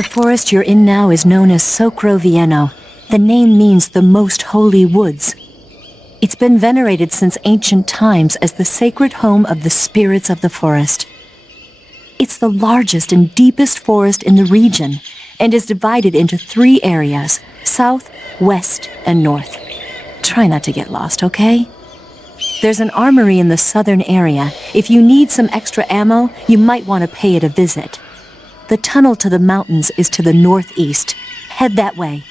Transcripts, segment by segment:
The forest you're in now is known as Sokrovieno. The name means the most holy woods. It's been venerated since ancient times as the sacred home of the spirits of the forest. It's the largest and deepest forest in the region and is divided into 3 areas: south, west, and north. Try not to get lost, okay? There's an armory in the southern area. If you need some extra ammo, you might want to pay it a visit. The tunnel to the mountains is to the northeast. Head that way.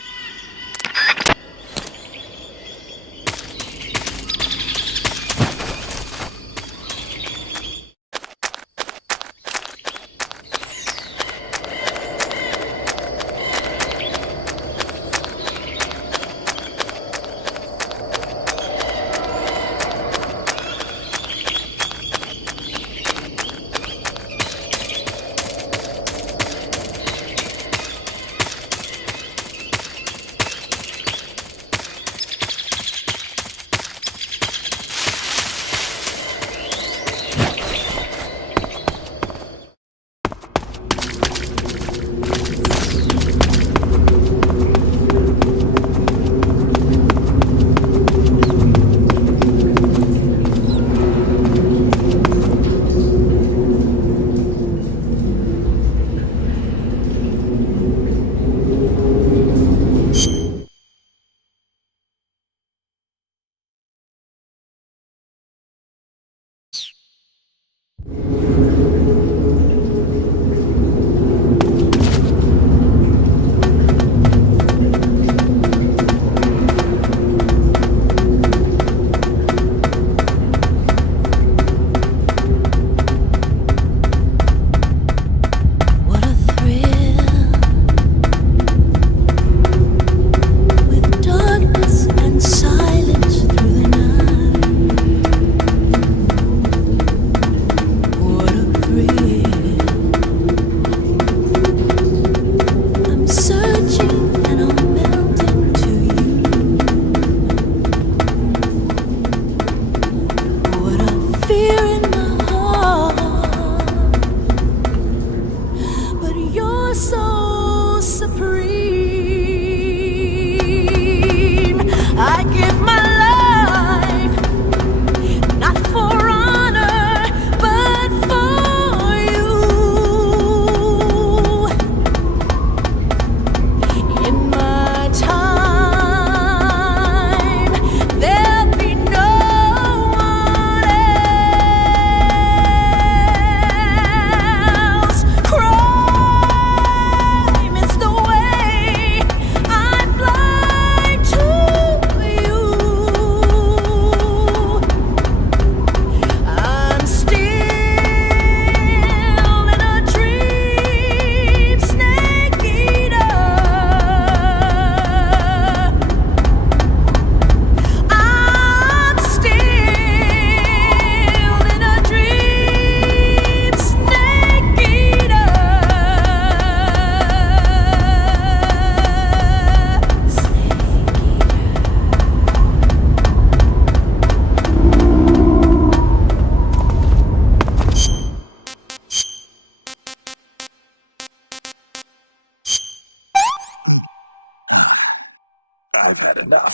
I've had enough.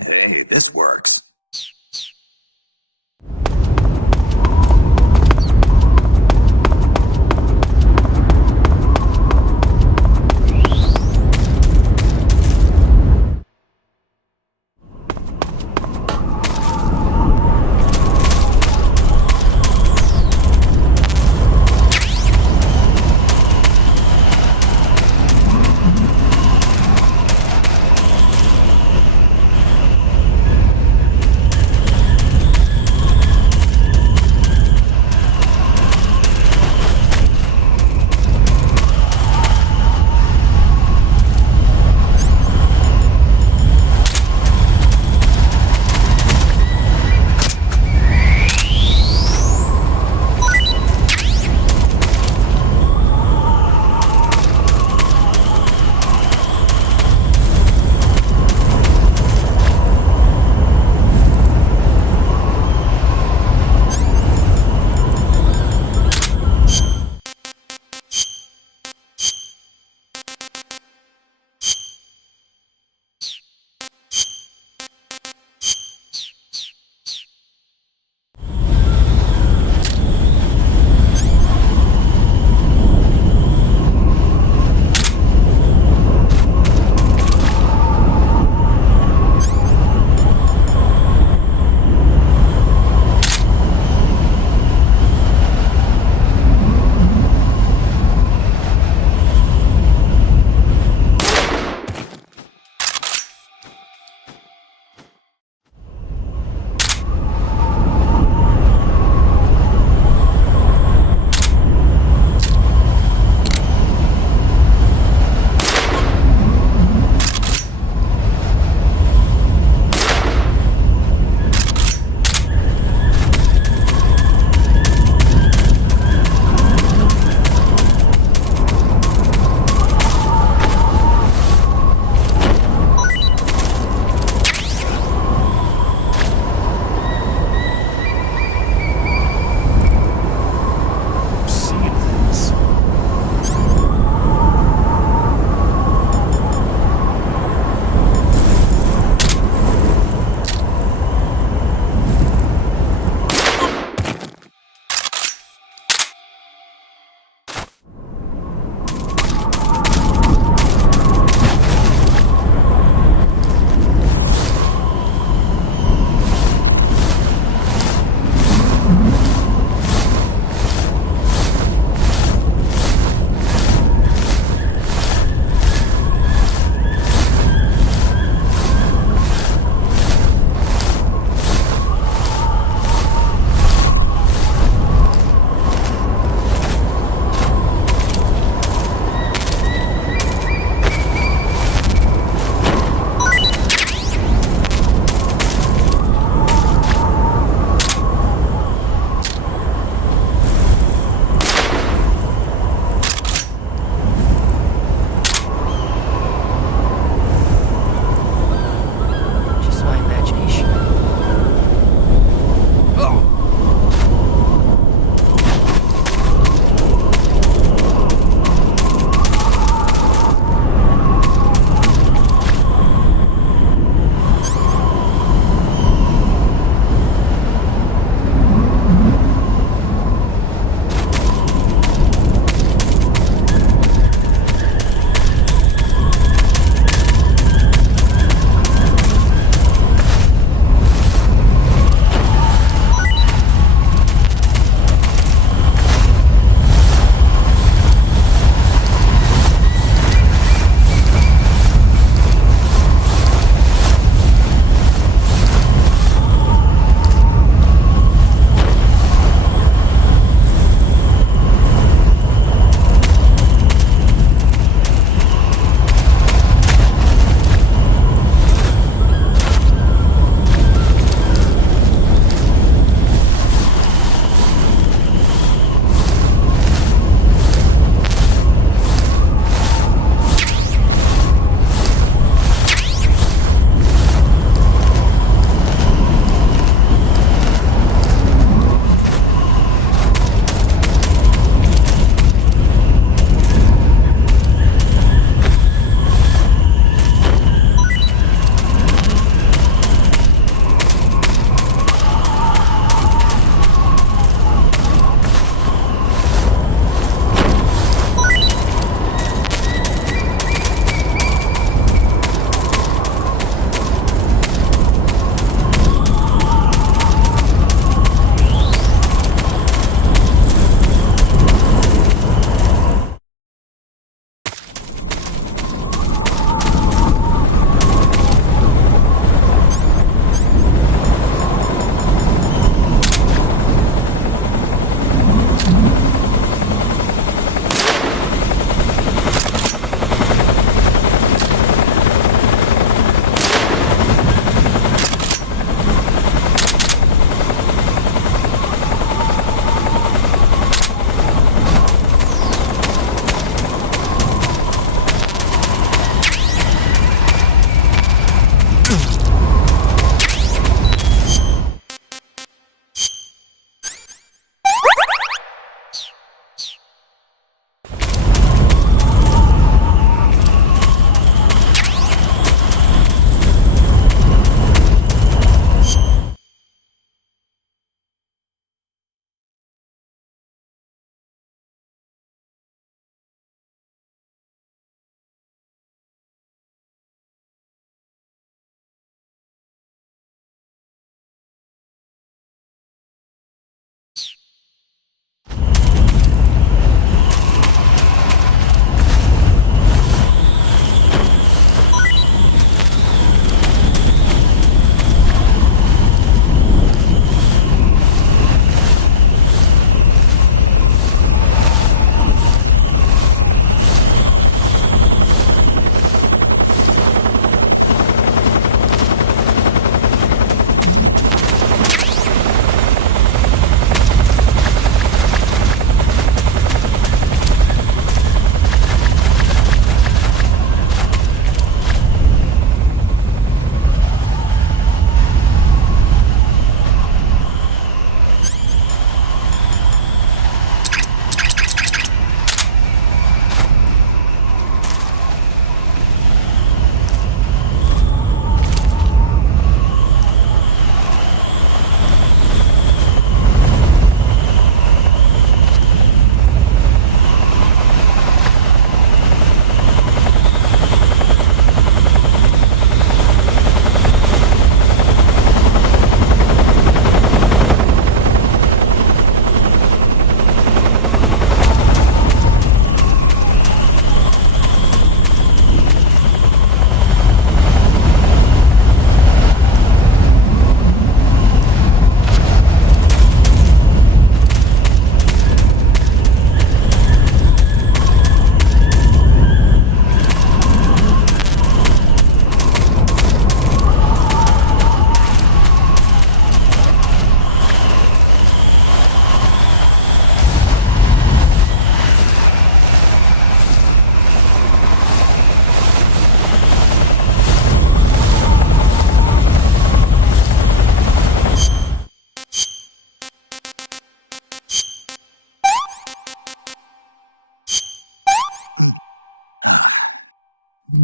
Hey, this works.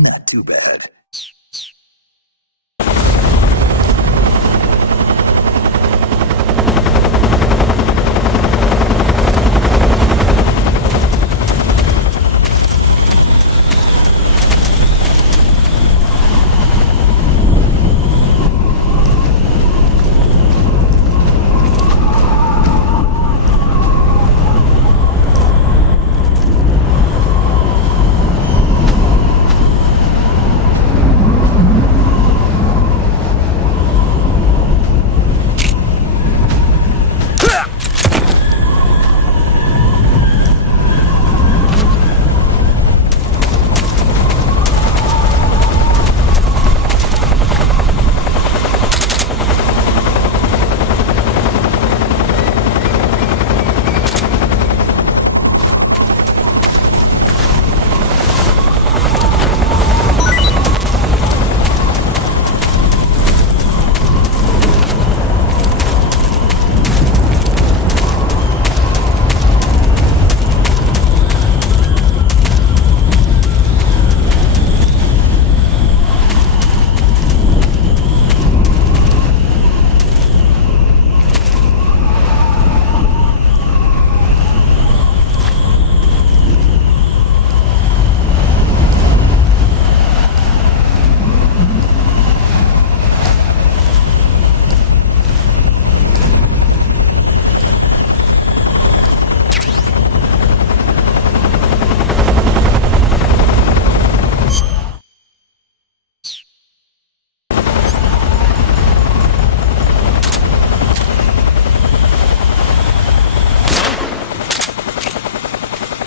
Not too bad.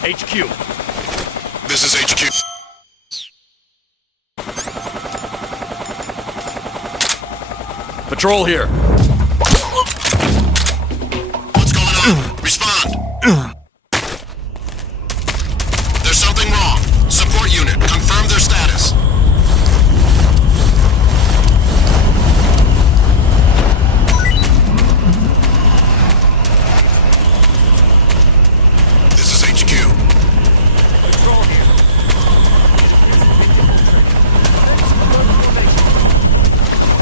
HQ. This is HQ. Patrol here. What's going on? Respond. There's something wrong. Support unit, confirm their status. This is HQ. Patrol here.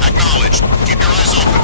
Acknowledged. Keep your eyes open.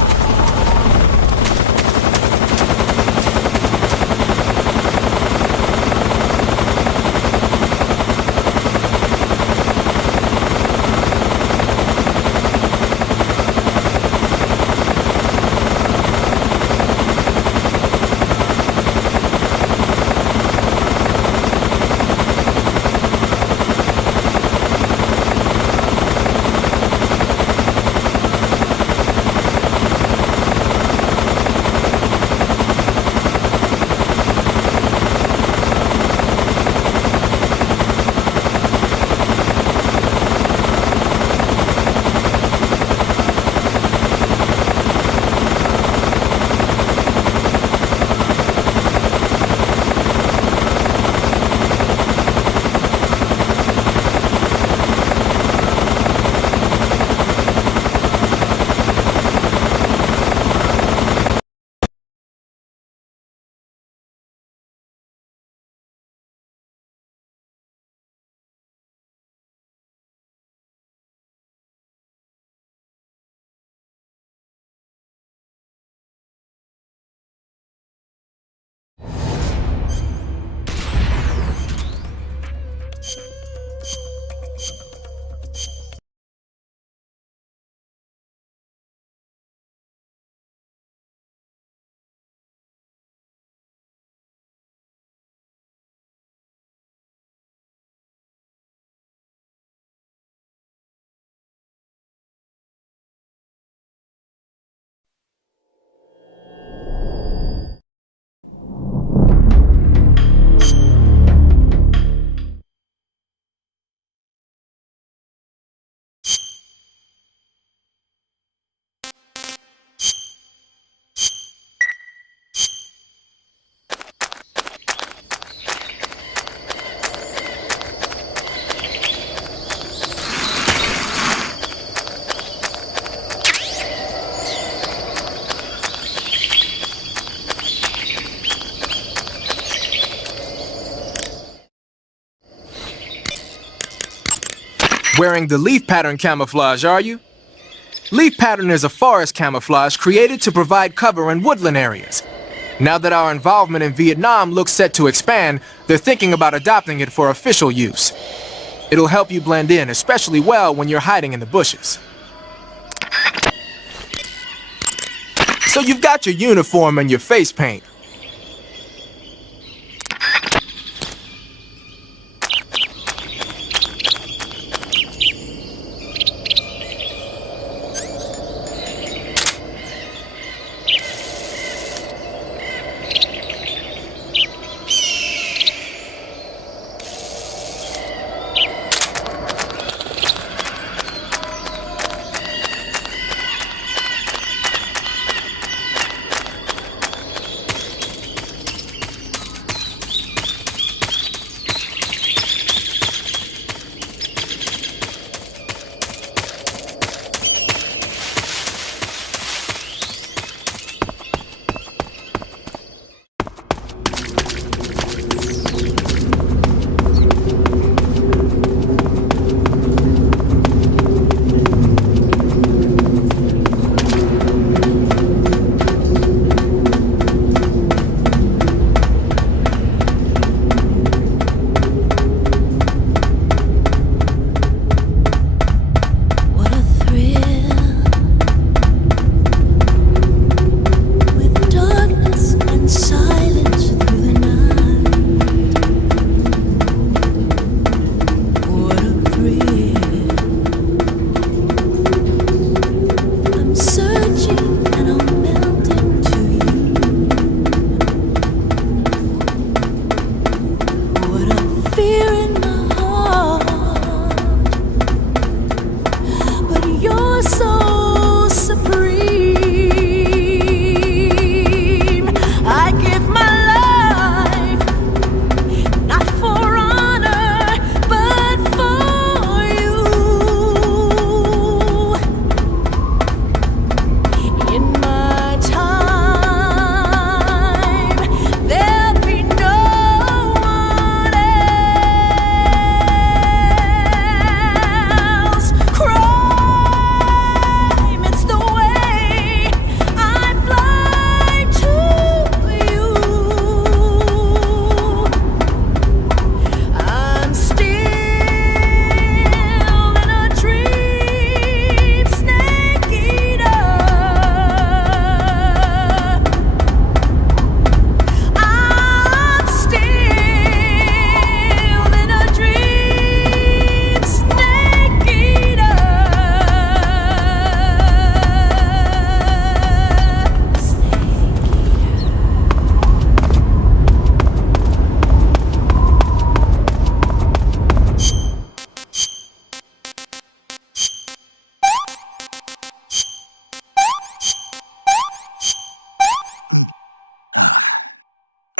Wearing the leaf pattern camouflage, are you? Leaf pattern is a forest camouflage created to provide cover in woodland areas. Now that our involvement in Vietnam looks set to expand, they're thinking about adopting it for official use. It'll help you blend in especially well when you're hiding in the bushes. So you've got your uniform and your face paint.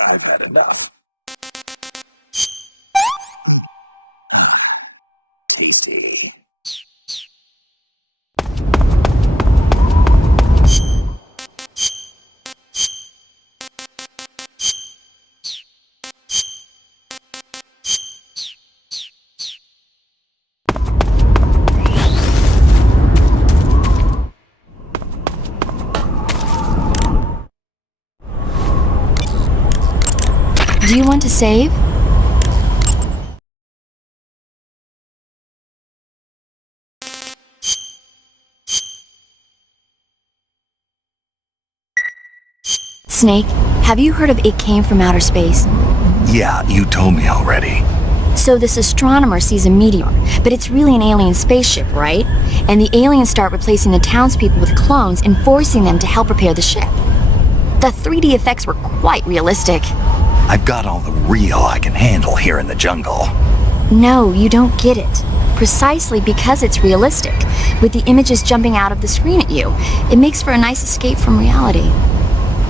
I've had enough. CC. Do you want to save? Snake, have you heard of It Came from Outer Space? Yeah, you told me already. So this astronomer sees a meteor, but it's really an alien spaceship, right? And the aliens start replacing the townspeople with clones and forcing them to help repair the ship. The 3D effects were quite realistic. I've got all the real I can handle here in the jungle. No, you don't get it. Precisely because it's realistic, with the images jumping out of the screen at you, it makes for a nice escape from reality.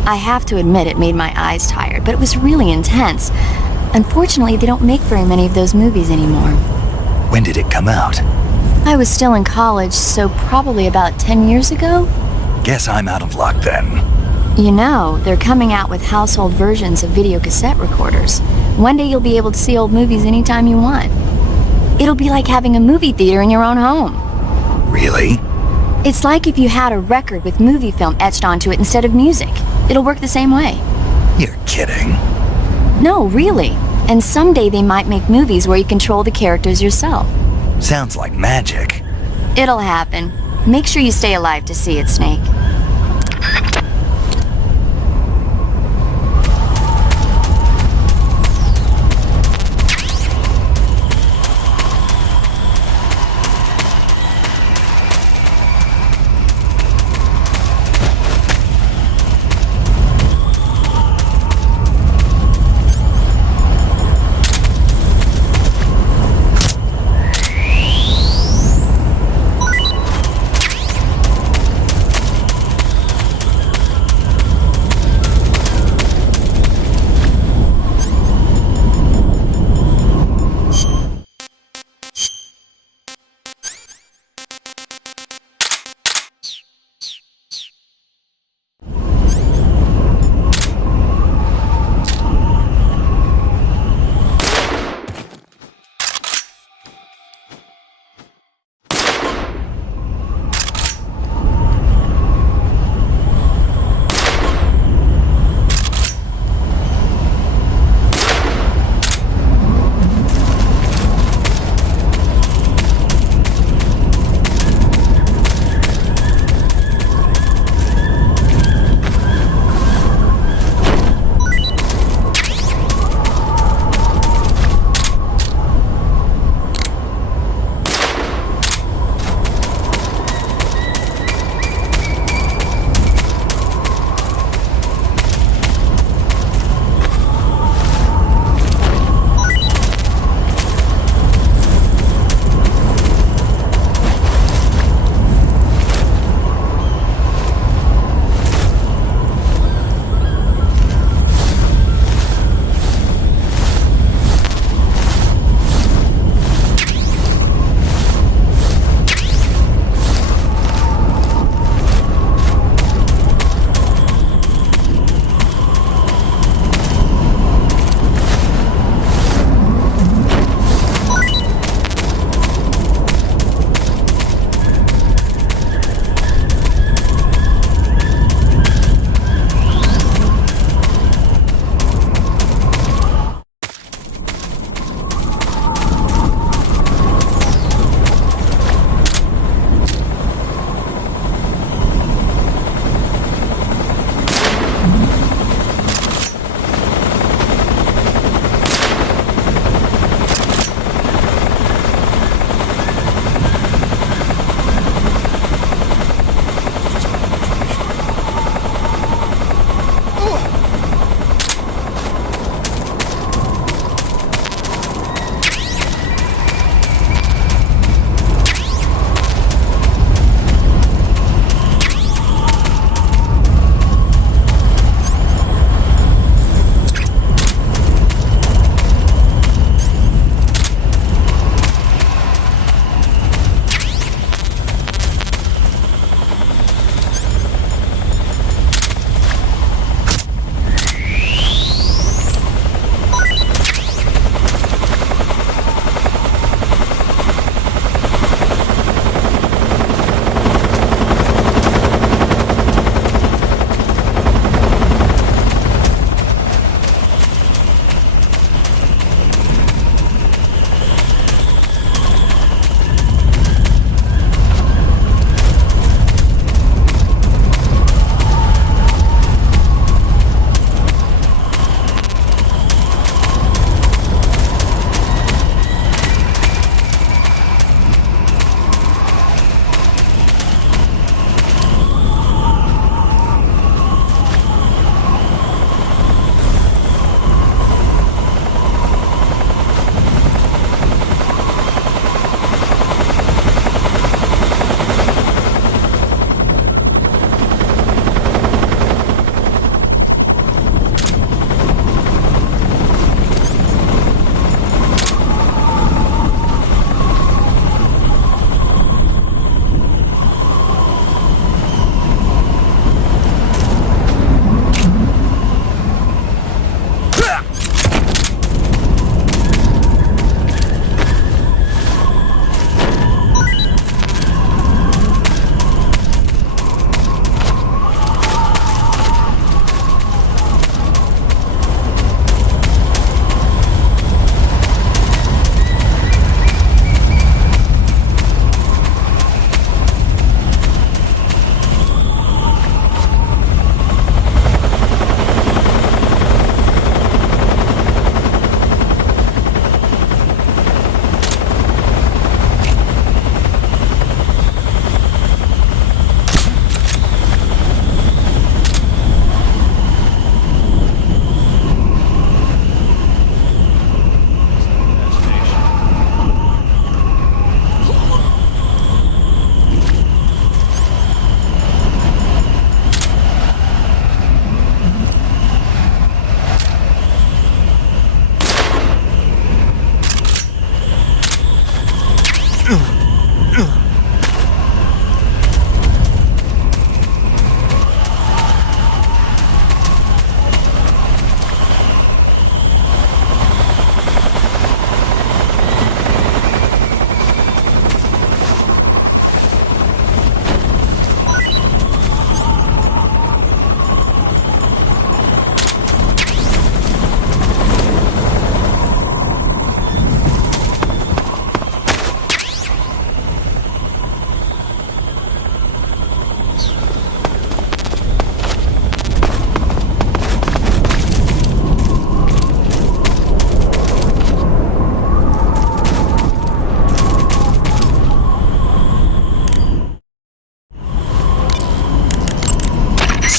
I have to admit it made my eyes tired, but it was really intense. Unfortunately, they don't make very many of those movies anymore. When did it come out? I was still in college, so probably about 10 years ago? Guess I'm out of luck then. You know, they're coming out with household versions of video cassette recorders. One day you'll be able to see old movies anytime you want. It'll be like having a movie theater in your own home. Really? It's like if you had a record with movie film etched onto it instead of music. It'll work the same way. You're kidding. No, really. And someday they might make movies where you control the characters yourself. Sounds like magic. It'll happen. Make sure you stay alive to see it, Snake.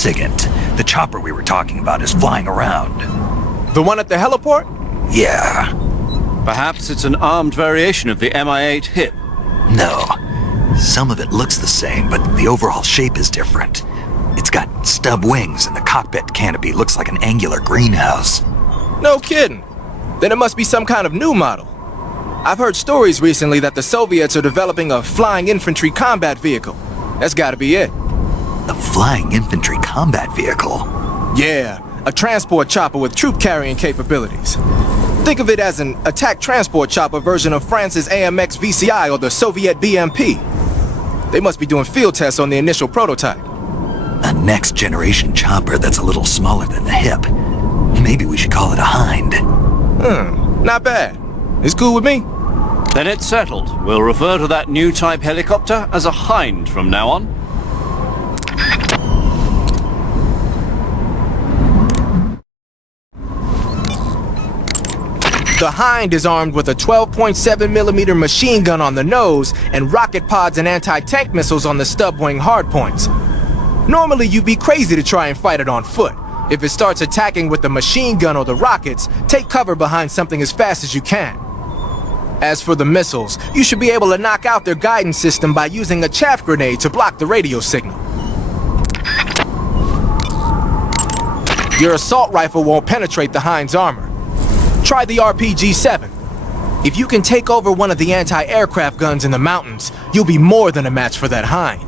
SIGINT, the chopper we were talking about is flying around. The one at the heliport? Yeah. Perhaps it's an armed variation of the Mi-8 HIP. No. Some of it looks the same, but the overall shape is different. It's got stub wings and the cockpit canopy looks like an angular greenhouse. No kidding. Then it must be some kind of new model. I've heard stories recently that the Soviets are developing a flying infantry combat vehicle. That's gotta be it. A flying infantry combat vehicle? Yeah, a transport chopper with troop-carrying capabilities. Think of it as an attack transport chopper version of France's AMX VCI or the Soviet BMP. They must be doing field tests on the initial prototype. A next-generation chopper that's a little smaller than the HIP. Maybe we should call it a Hind. Not bad. It's cool with me. Then it's settled. We'll refer to that new type helicopter as a Hind from now on. The Hind is armed with a 12.7mm machine gun on the nose and rocket pods and anti-tank missiles on the stub wing hardpoints. Normally you'd be crazy to try and fight it on foot. If it starts attacking with the machine gun or the rockets, take cover behind something as fast as you can. As for the missiles, you should be able to knock out their guidance system by using a chaff grenade to block the radio signal. Your assault rifle won't penetrate the Hind's armor. Try the RPG-7. If you can take over one of the anti-aircraft guns in the mountains, you'll be more than a match for that Hind.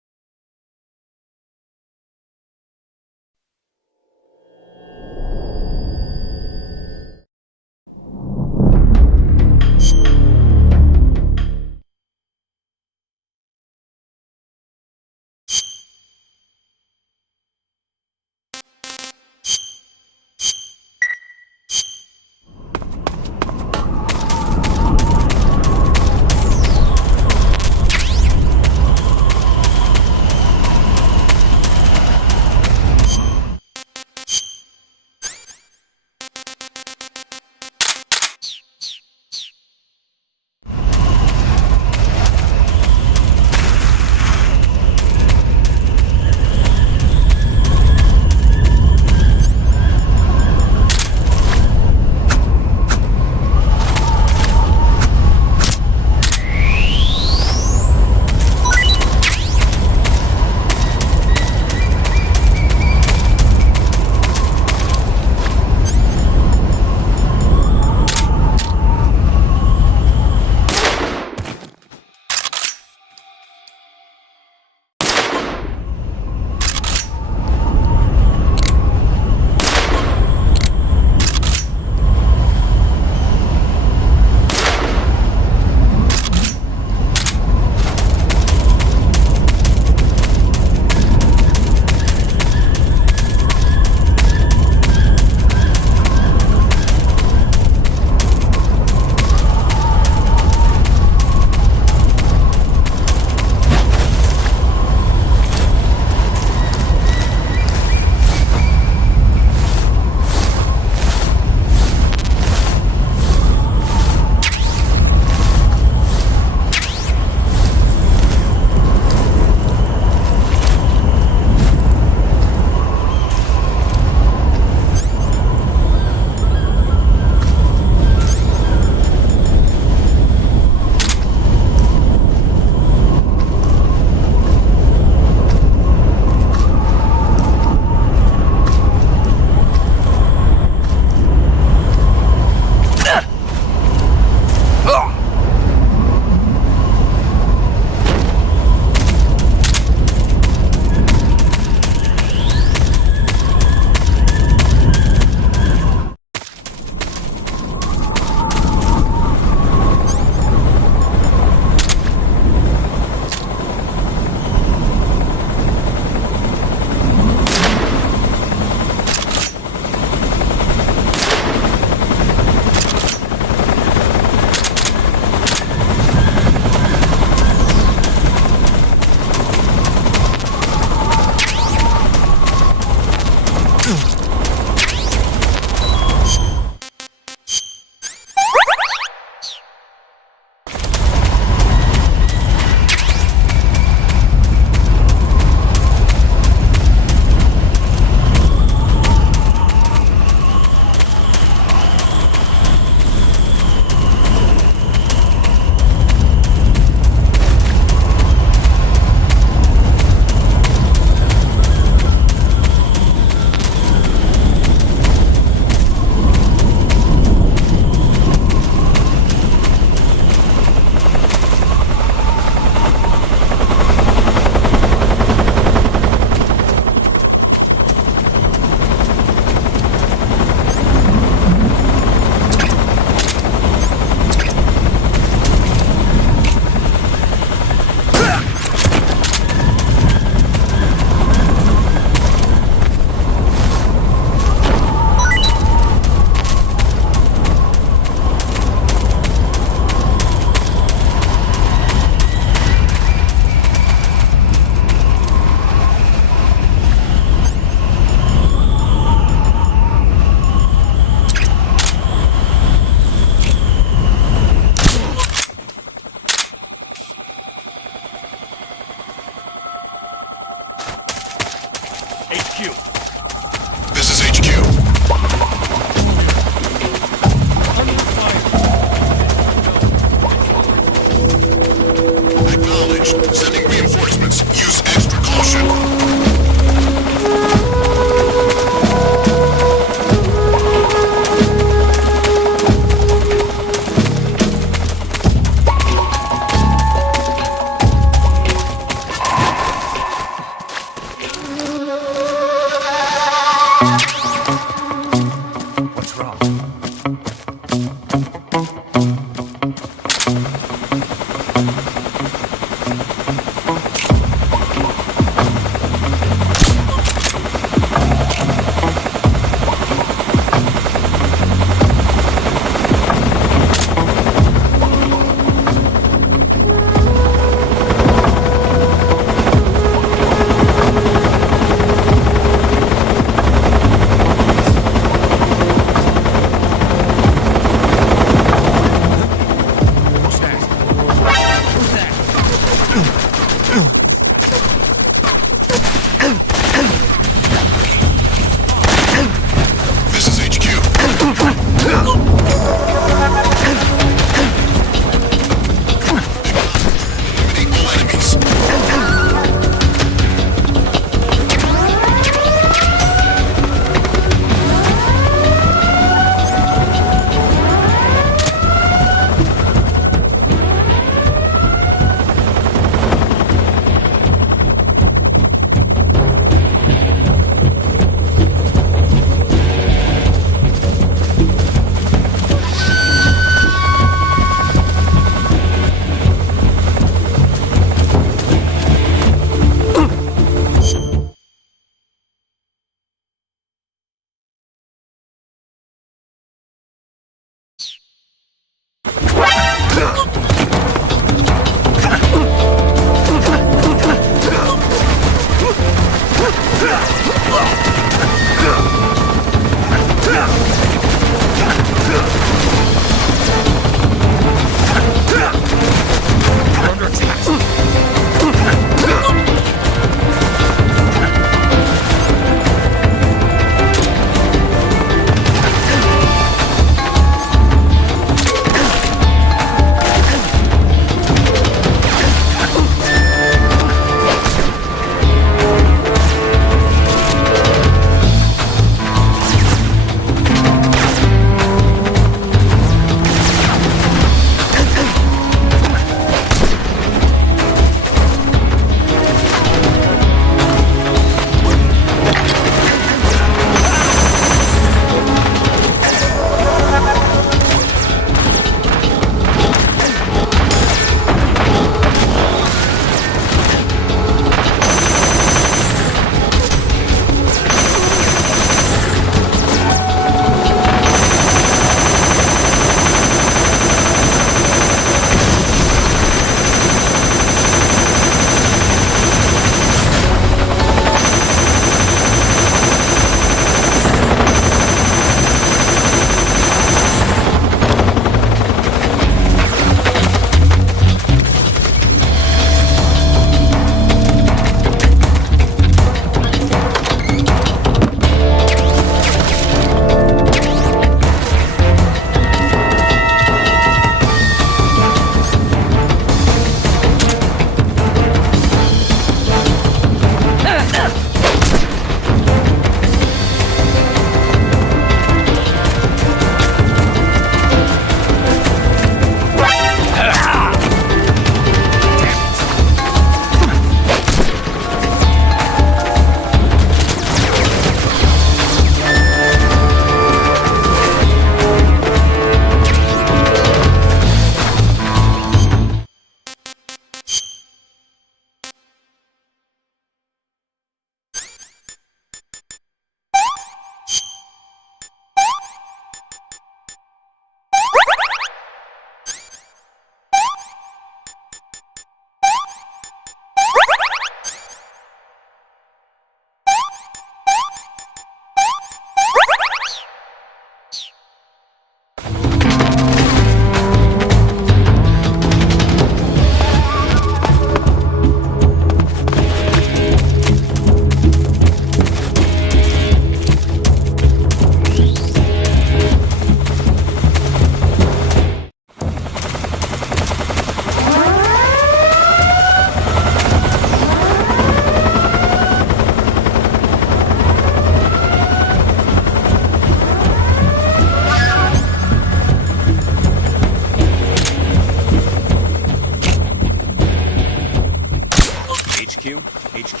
HQ.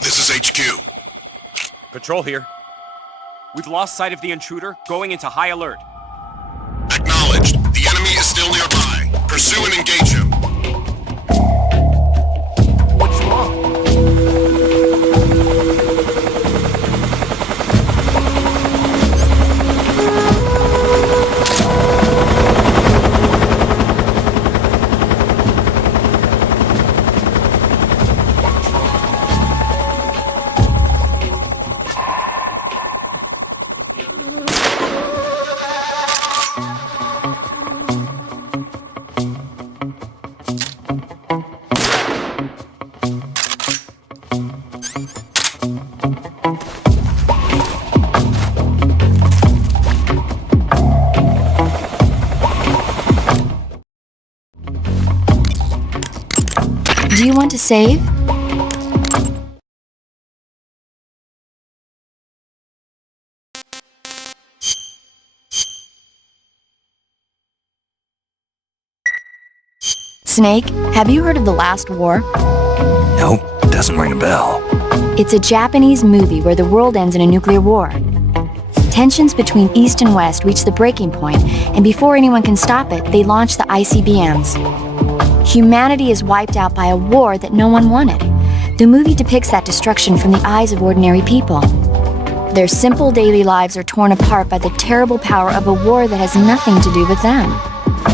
This is HQ. Patrol here. We've lost sight of the intruder, going into high alert. Acknowledged. The enemy is still nearby. Pursue and engage him. What's wrong? Do you want to save? Snake, have you heard of The Last War? Nope, doesn't ring a bell. It's a Japanese movie where the world ends in a nuclear war. Tensions between East and West reach the breaking point, and before anyone can stop it, they launch the ICBMs. Humanity is wiped out by a war that no one wanted. The movie depicts that destruction from the eyes of ordinary people. Their simple daily lives are torn apart by the terrible power of a war that has nothing to do with them.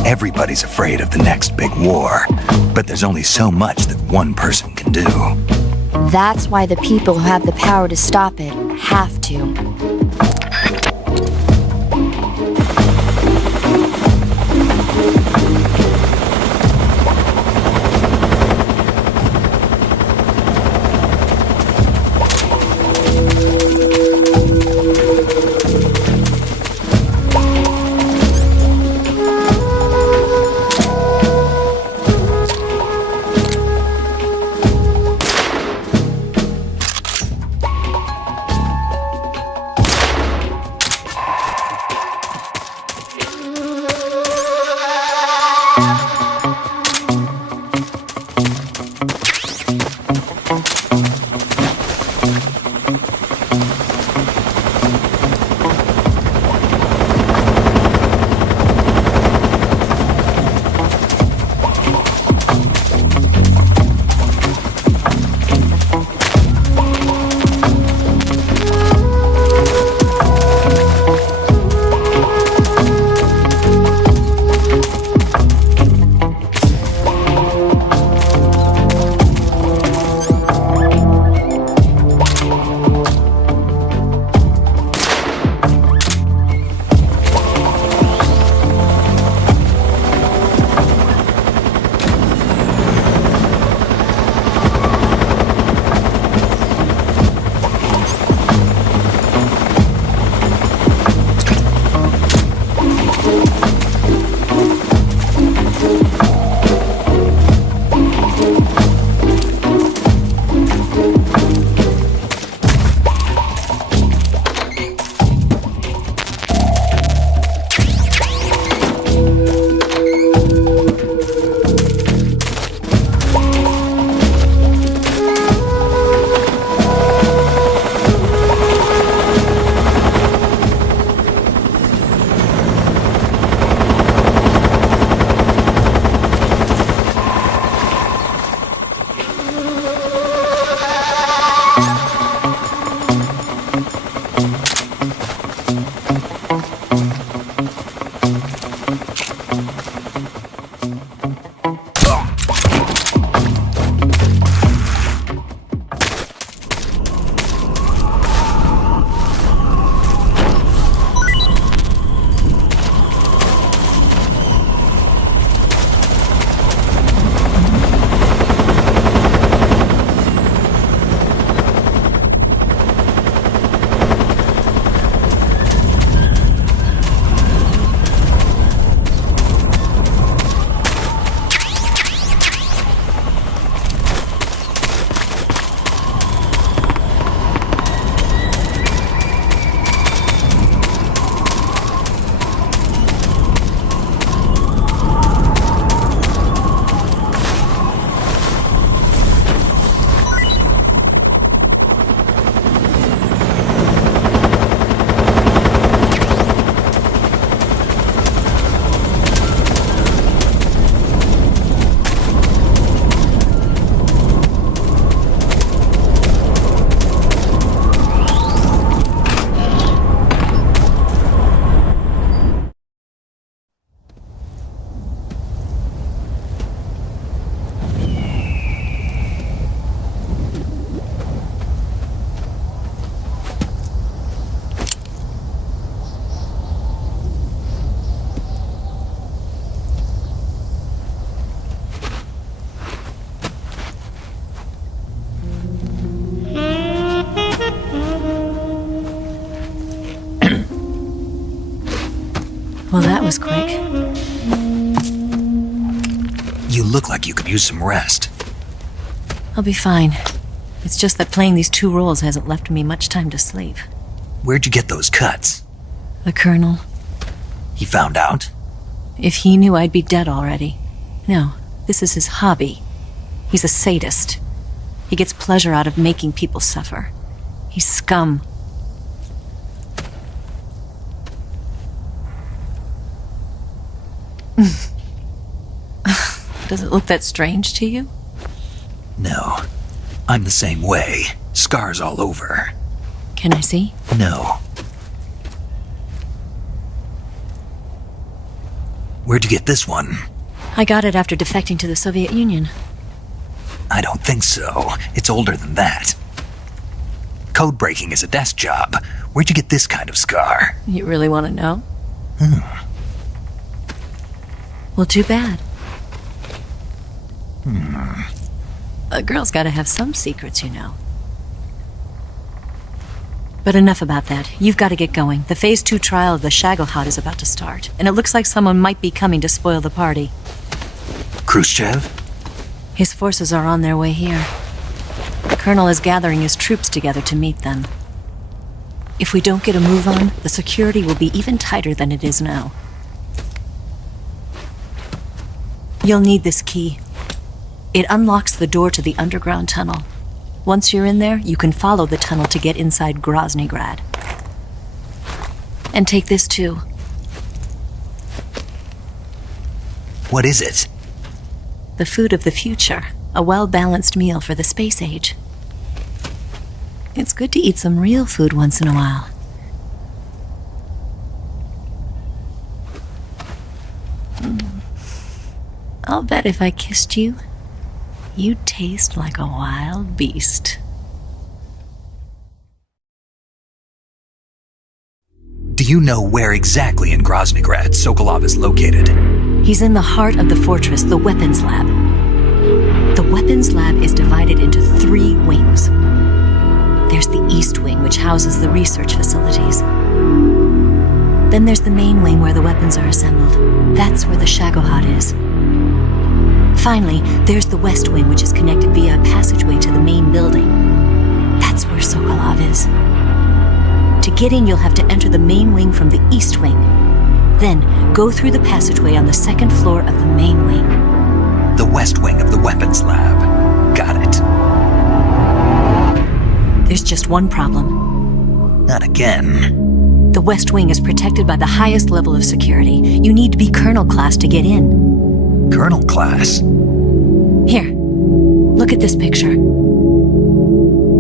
Everybody's afraid of the next big war, but there's only so much that one person can do. That's why the people who have the power to stop it have to. Well, that was quick. You look like you could use some rest. I'll be fine. It's just that playing these two roles hasn't left me much time to sleep. Where'd you get those cuts? The Colonel. He found out? If he knew, I'd be dead already. No, this is his hobby. He's a sadist. He gets pleasure out of making people suffer. He's scum. Does it look that strange to you? No. I'm the same way. Scars all over. Can I see? No. Where'd you get this one? I got it after defecting to the Soviet Union. I don't think so. It's older than that. Code breaking is a desk job. Where'd you get this kind of scar? You really want to know? Well, too bad. A girl's gotta have some secrets, you know. But enough about that. You've got to get going. The Phase 2 trial of the Shagelhot is about to start, and it looks like someone might be coming to spoil the party. Khrushchev? His forces are on their way here. The Colonel is gathering his troops together to meet them. If we don't get a move on, the security will be even tighter than it is now. You'll need this key. It unlocks the door to the underground tunnel. Once you're in there, you can follow the tunnel to get inside Groznygrad. And take this too. What is it? The food of the future. A well-balanced meal for the space age. It's good to eat some real food once in a while. I'll bet if I kissed you, you'd taste like a wild beast. Do you know where exactly in Groznygrad Sokolov is located? He's in the heart of the fortress, the weapons lab. The weapons lab is divided into 3 wings. There's the East Wing, which houses the research facilities. Then there's the main wing where the weapons are assembled. That's where the Shagohod is. Finally, there's the West Wing, which is connected via a passageway to the main building. That's where Sokolov is. To get in, you'll have to enter the main wing from the East Wing. Then, go through the passageway on the 2nd floor of the main wing. The West Wing of the weapons lab. Got it. There's just one problem. Not again. The West Wing is protected by the highest level of security. You need to be Colonel class to get in. Colonel class? Here, look at this picture.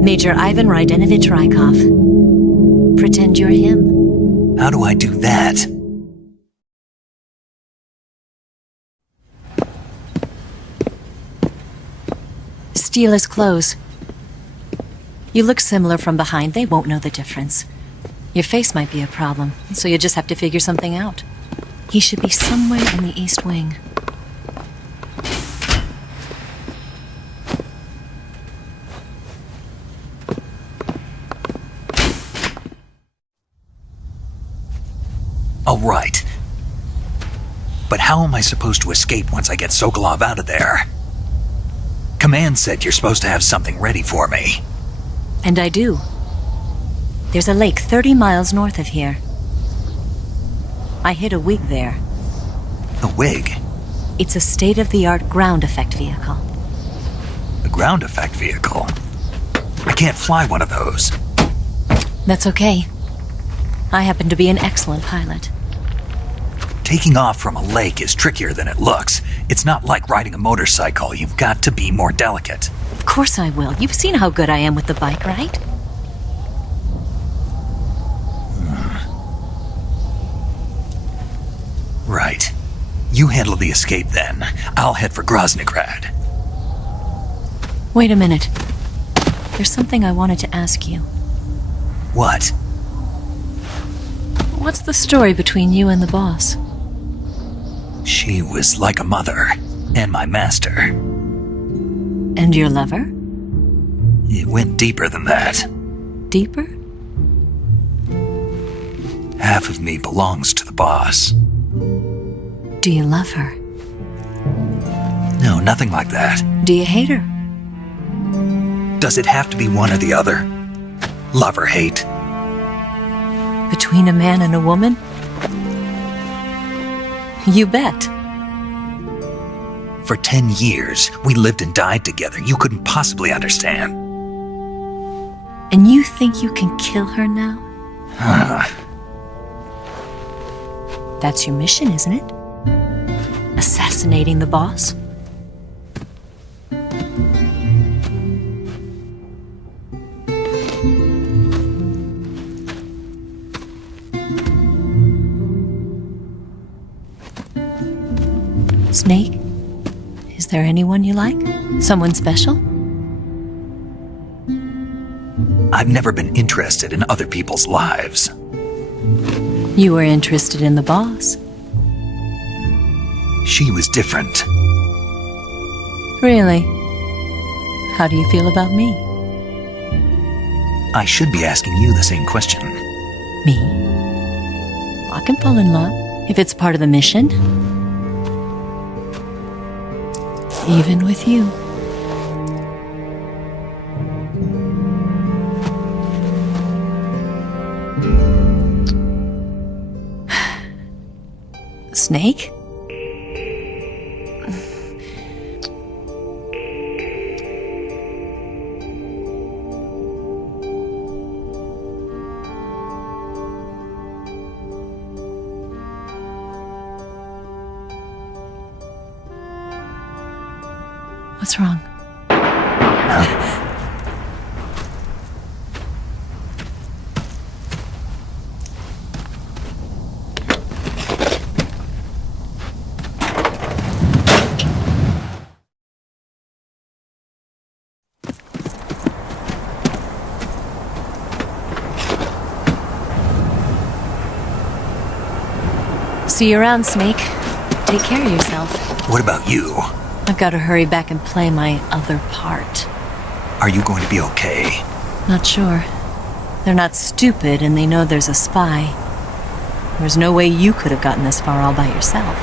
Major Ivan Rydenovich Rykov. Pretend you're him. How do I do that? Steal his clothes. You look similar from behind. They won't know the difference. Your face might be a problem, so you just have to figure something out. He should be somewhere in the East Wing. All right. But how am I supposed to escape once I get Sokolov out of there? Command said you're supposed to have something ready for me. And I do. There's a lake 30 miles north of here. I hid a wig there. A wig? It's a state-of-the-art ground effect vehicle. A ground effect vehicle? I can't fly one of those. That's okay. I happen to be an excellent pilot. Taking off from a lake is trickier than it looks. It's not like riding a motorcycle. You've got to be more delicate. Of course I will. You've seen how good I am with the bike, right? Right. You handle the escape then. I'll head for Groznygrad. Wait a minute. There's something I wanted to ask you. What? What's the story between you and the boss? She was like a mother, and my master. And your lover? It went deeper than that. Deeper? Half of me belongs to the boss. Do you love her? No, nothing like that. Do you hate her? Does it have to be one or the other? Love or hate? Between a man and a woman? You bet. For 10 years, we lived and died together. You couldn't possibly understand. And you think you can kill her now? That's your mission, isn't it? Assassinating the boss? Snake? Is there anyone you like? Someone special? I've never been interested in other people's lives. You were interested in the boss. She was different. Really? How do you feel about me? I should be asking you the same question. Me? I can fall in love if it's part of the mission. Even with you. Snake? What's wrong? See you around, Snake. Take care of yourself. What about you? I've got to hurry back and play my other part. Are you going to be okay? Not sure. They're not stupid and they know there's a spy. There's no way you could have gotten this far all by yourself.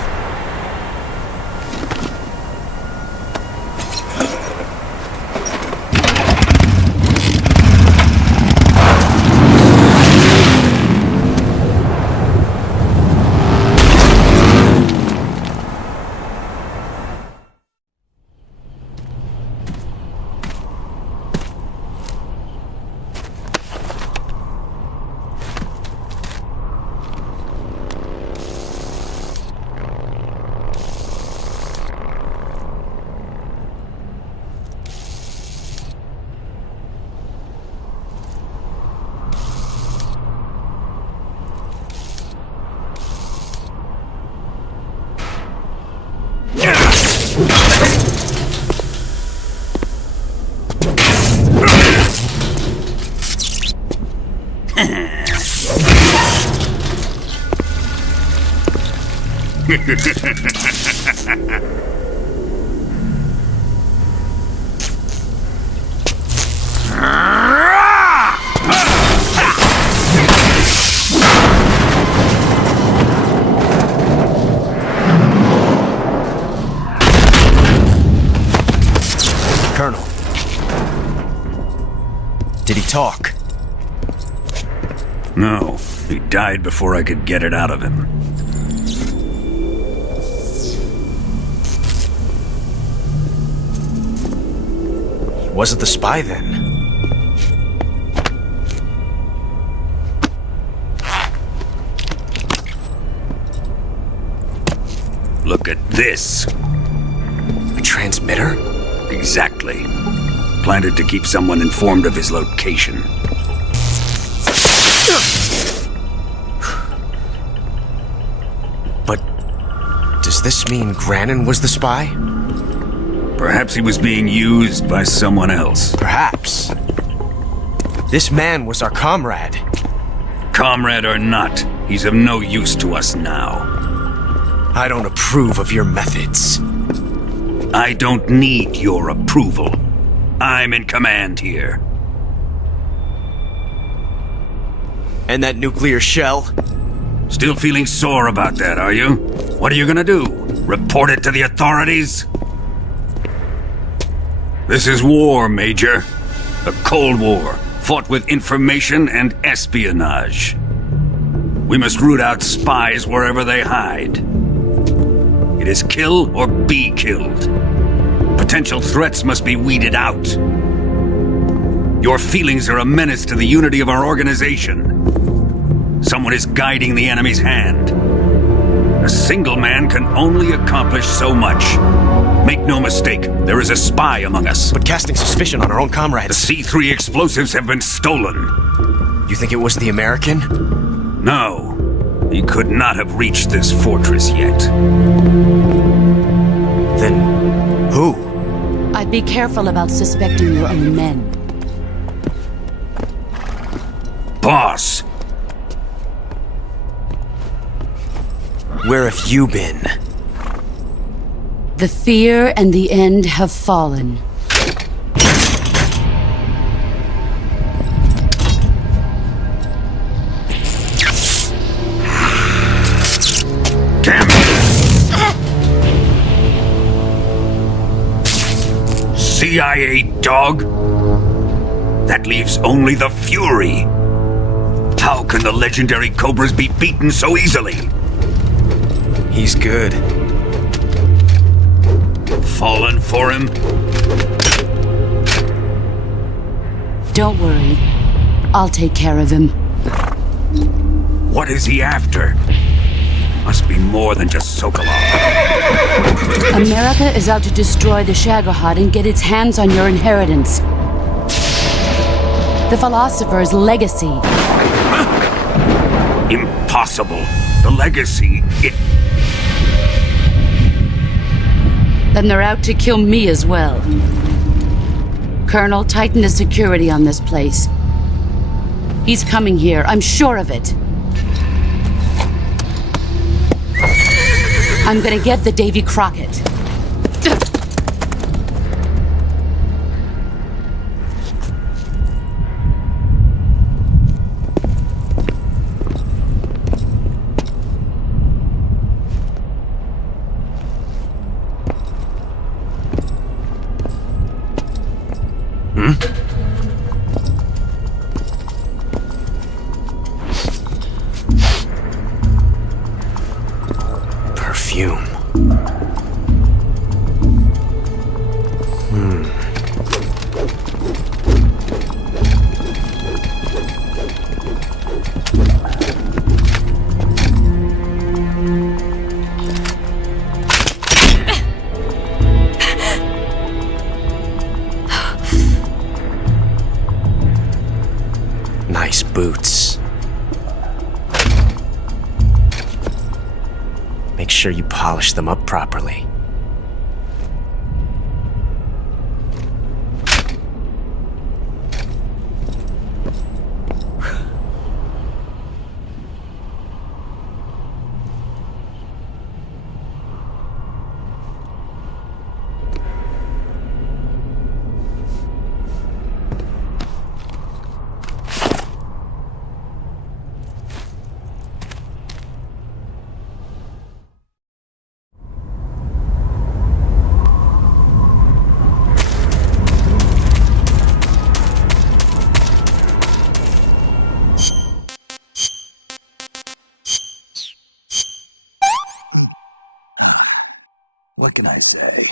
Colonel. Did he talk? No, he died before I could get it out of him. Wasn't the spy then? Look at this. A transmitter? Exactly. Planted to keep someone informed of his location. But does this mean Granin was the spy? Perhaps he was being used by someone else. Perhaps. This man was our comrade. Comrade or not, he's of no use to us now. I don't approve of your methods. I don't need your approval. I'm in command here. And that nuclear shell? Still feeling sore about that, are you? What are you gonna do? Report it to the authorities? This is war, Major. A Cold War, fought with information and espionage. We must root out spies wherever they hide. It is kill or be killed. Potential threats must be weeded out. Your feelings are a menace to the unity of our organization. Someone is guiding the enemy's hand. A single man can only accomplish so much. Make no mistake, there is a spy among us. But casting suspicion on our own The comrades. C3 explosives have been stolen. You think it was the American? No, he could not have reached this fortress yet. Then who? I'd be careful about suspecting your own men. Boss! Where have you been? The fear and the end have fallen. Damn it! CIA dog? That leaves only the Fury. How can the legendary Cobras be beaten so easily? He's good. Fallen for him? Don't worry. I'll take care of him. What is he after? Must be more than just Sokolov. America is out to destroy the Shagohod and get its hands on your inheritance. The Philosopher's legacy. Impossible. The legacy, Then they're out to kill me as well. Colonel, tighten the security on this place. He's coming here, I'm sure of it. I'm gonna get the Davy Crockett. Perfume. Nice boots. Make sure you polish them up properly. What can I say?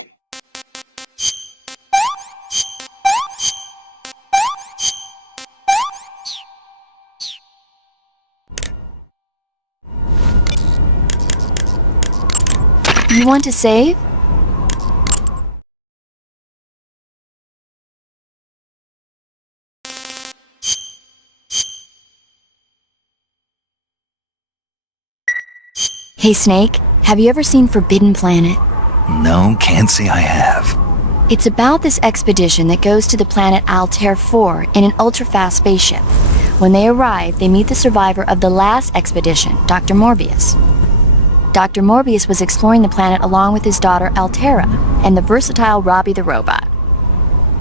You want to save? Hey Snake, have you ever seen Forbidden Planet? No, can't say I have. It's about this expedition that goes to the planet Altair 4 in an ultra-fast spaceship. When they arrive, they meet the survivor of the last expedition, Dr. Morbius. Dr. Morbius was exploring the planet along with his daughter Altera and the versatile Robbie the robot.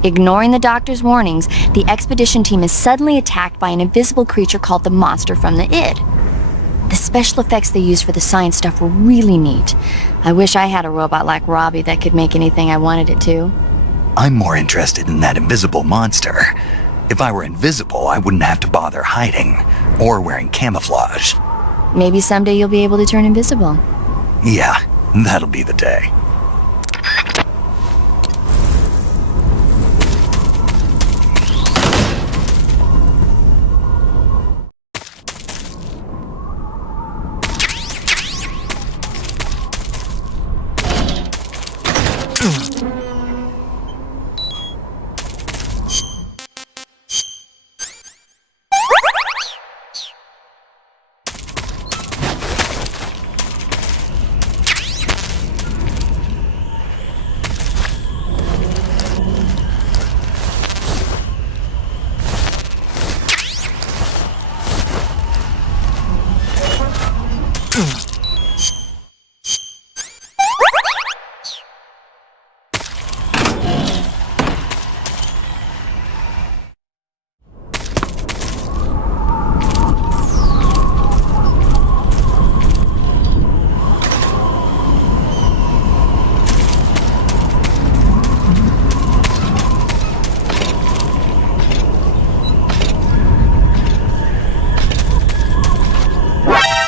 Ignoring the doctor's warnings, the expedition team is suddenly attacked by an invisible creature called the Monster from the Id. The special effects they used for the science stuff were really neat. I wish I had a robot like Robbie that could make anything I wanted it to. I'm more interested in that invisible monster. If I were invisible, I wouldn't have to bother hiding or wearing camouflage. Maybe someday you'll be able to turn invisible. Yeah, that'll be the day.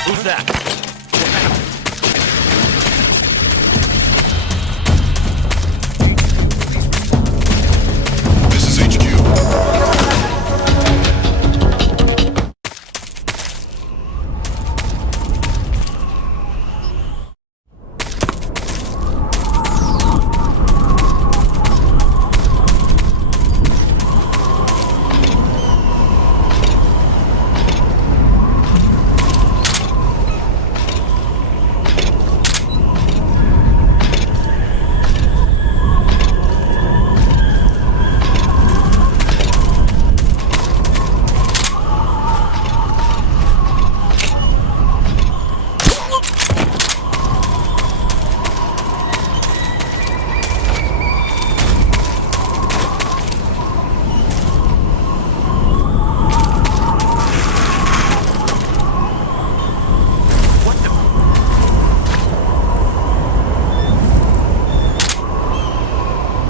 Who's that? This is HQ.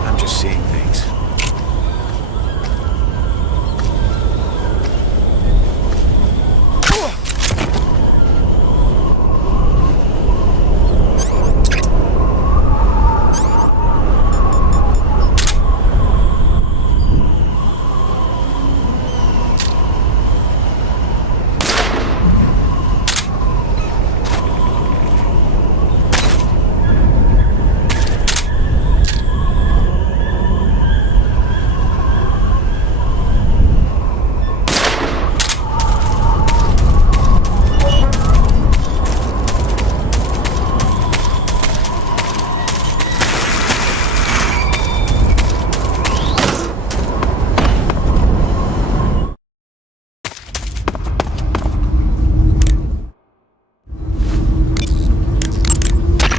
I'm just seeing things.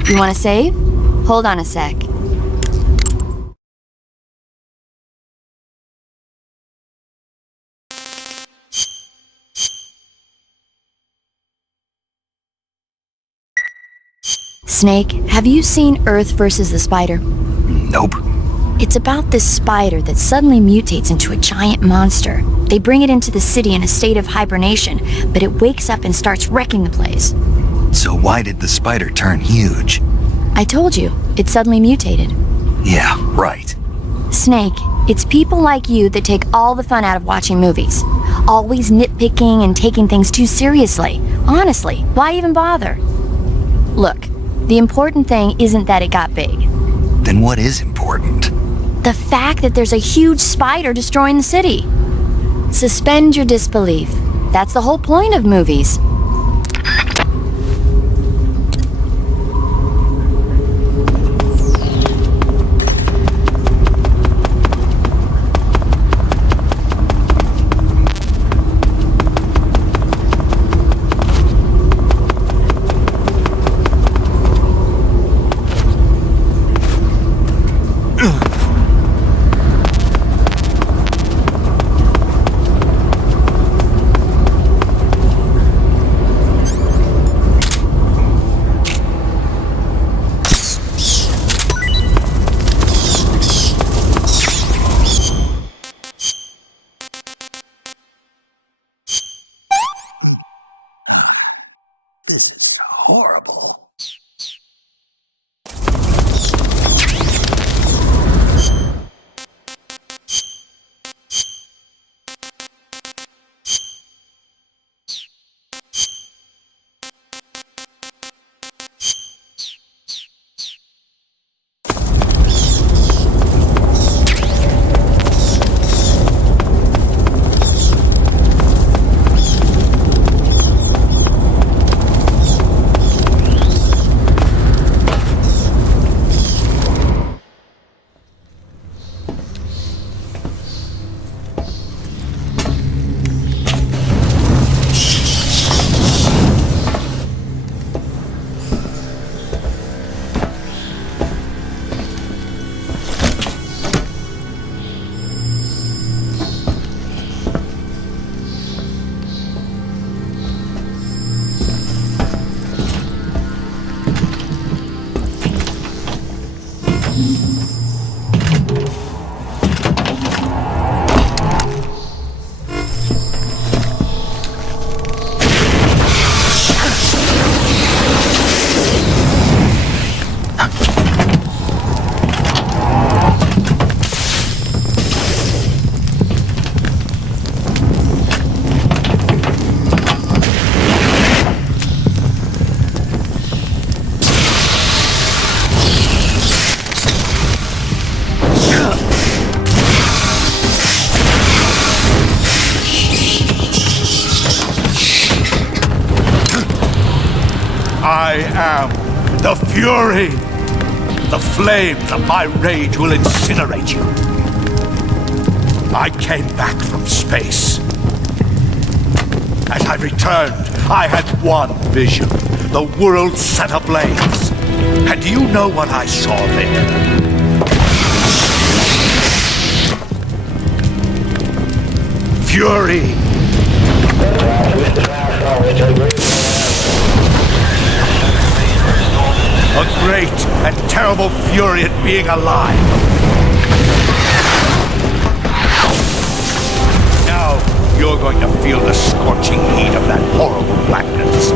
You want to save? Hold on a sec. Snake, have you seen Earth versus the Spider? Nope. It's about this spider that suddenly mutates into a giant monster. They bring it into the city in a state of hibernation, but it wakes up and starts wrecking the place. So why did the spider turn huge? I told you, it suddenly mutated. Yeah, right. Snake, it's people like you that take all the fun out of watching movies. Always nitpicking and taking things too seriously. Honestly, why even bother? Look, the important thing isn't that it got big. Then what is important? The fact that there's a huge spider destroying the city. Suspend your disbelief. That's the whole point of movies. I am the Fury! The flames of my rage will incinerate you. I came back from space. As I returned, I had one vision. The world set ablaze. And do you know what I saw there? Fury! A great and terrible fury at being alive. Now you're going to feel the scorching heat of that horrible blackness.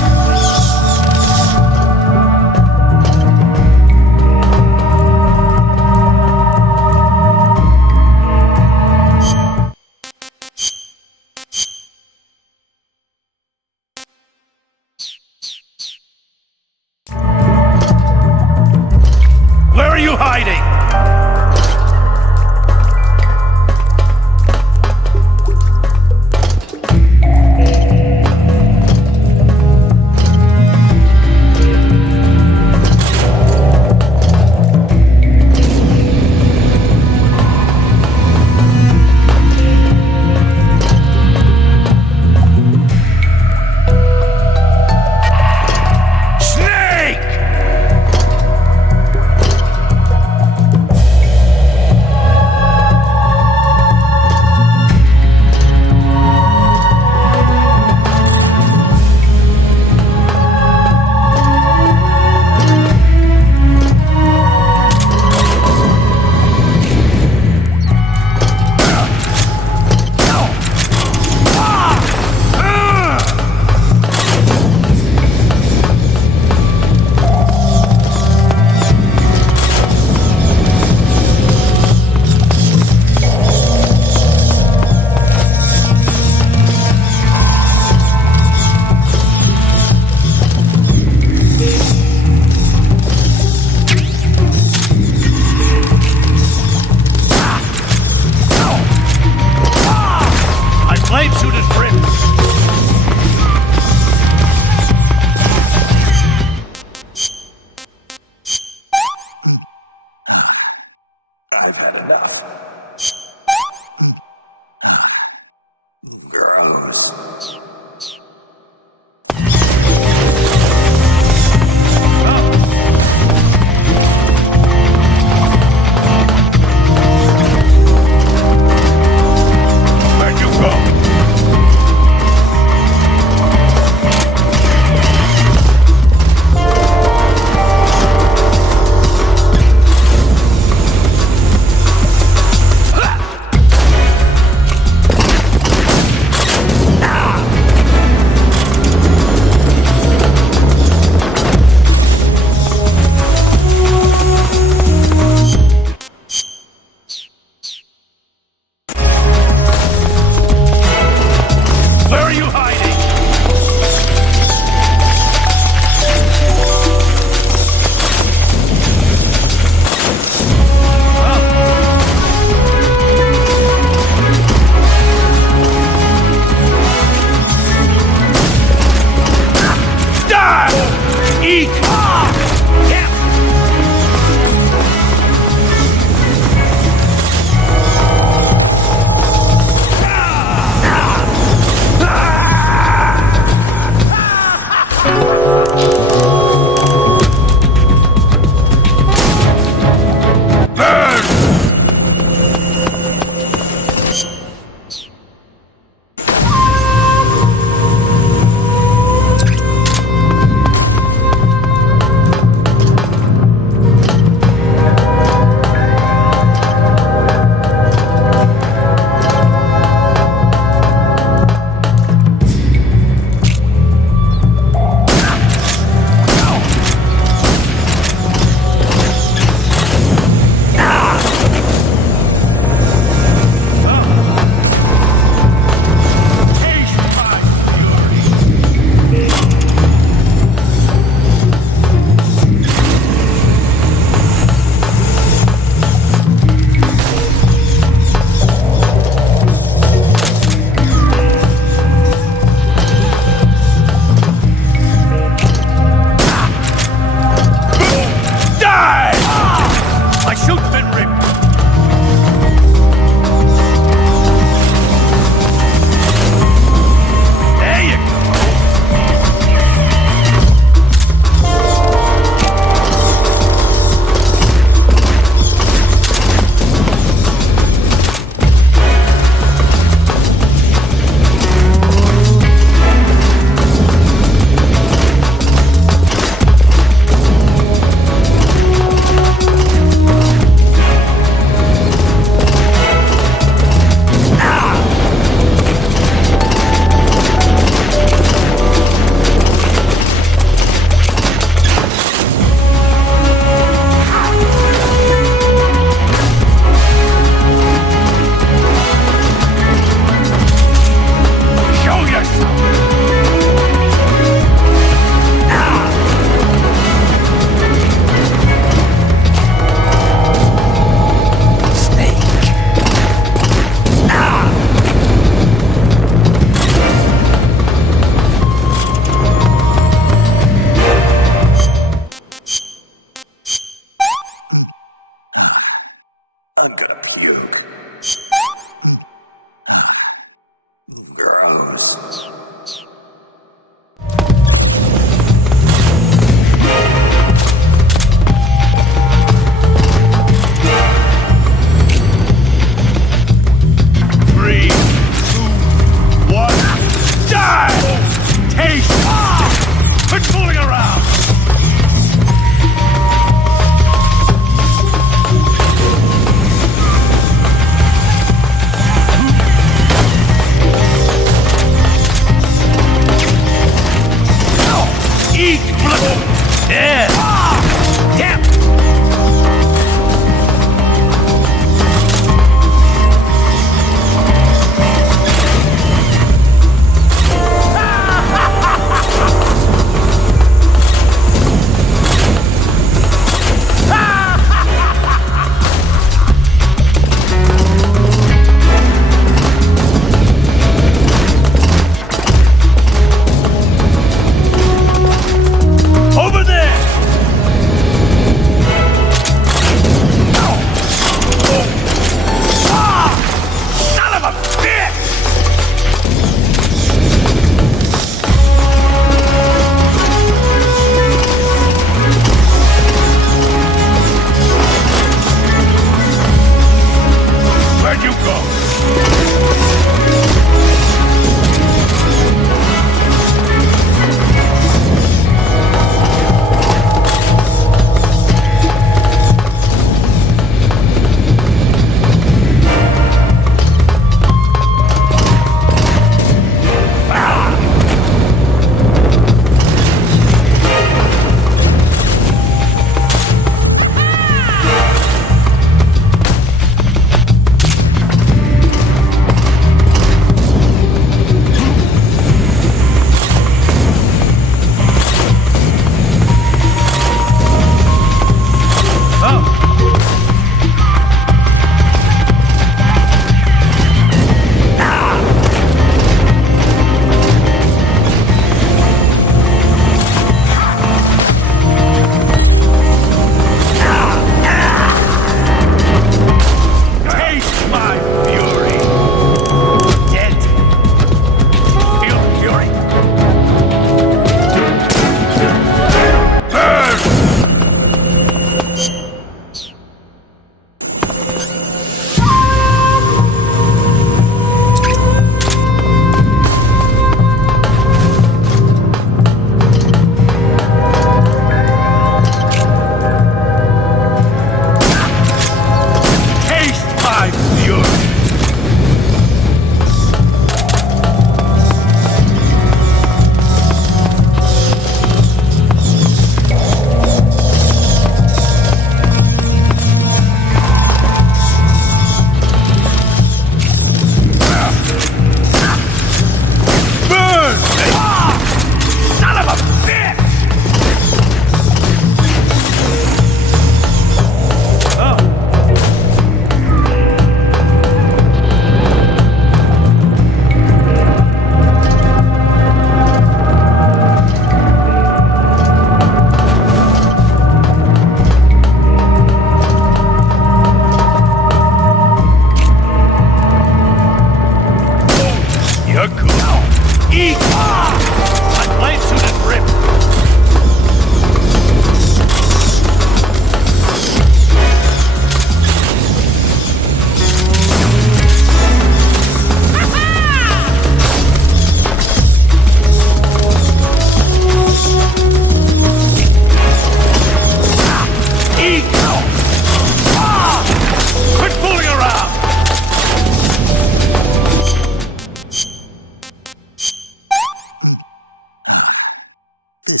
Let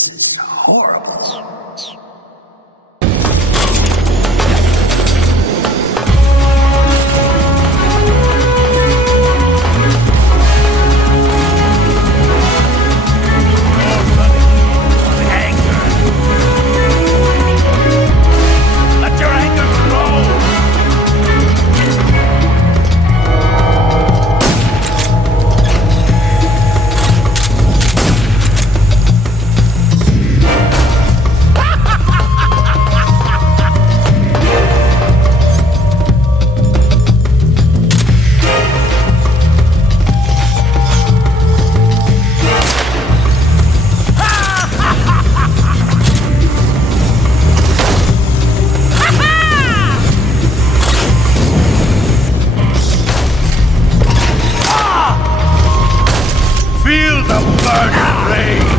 your anger flow! Feel the burning rage!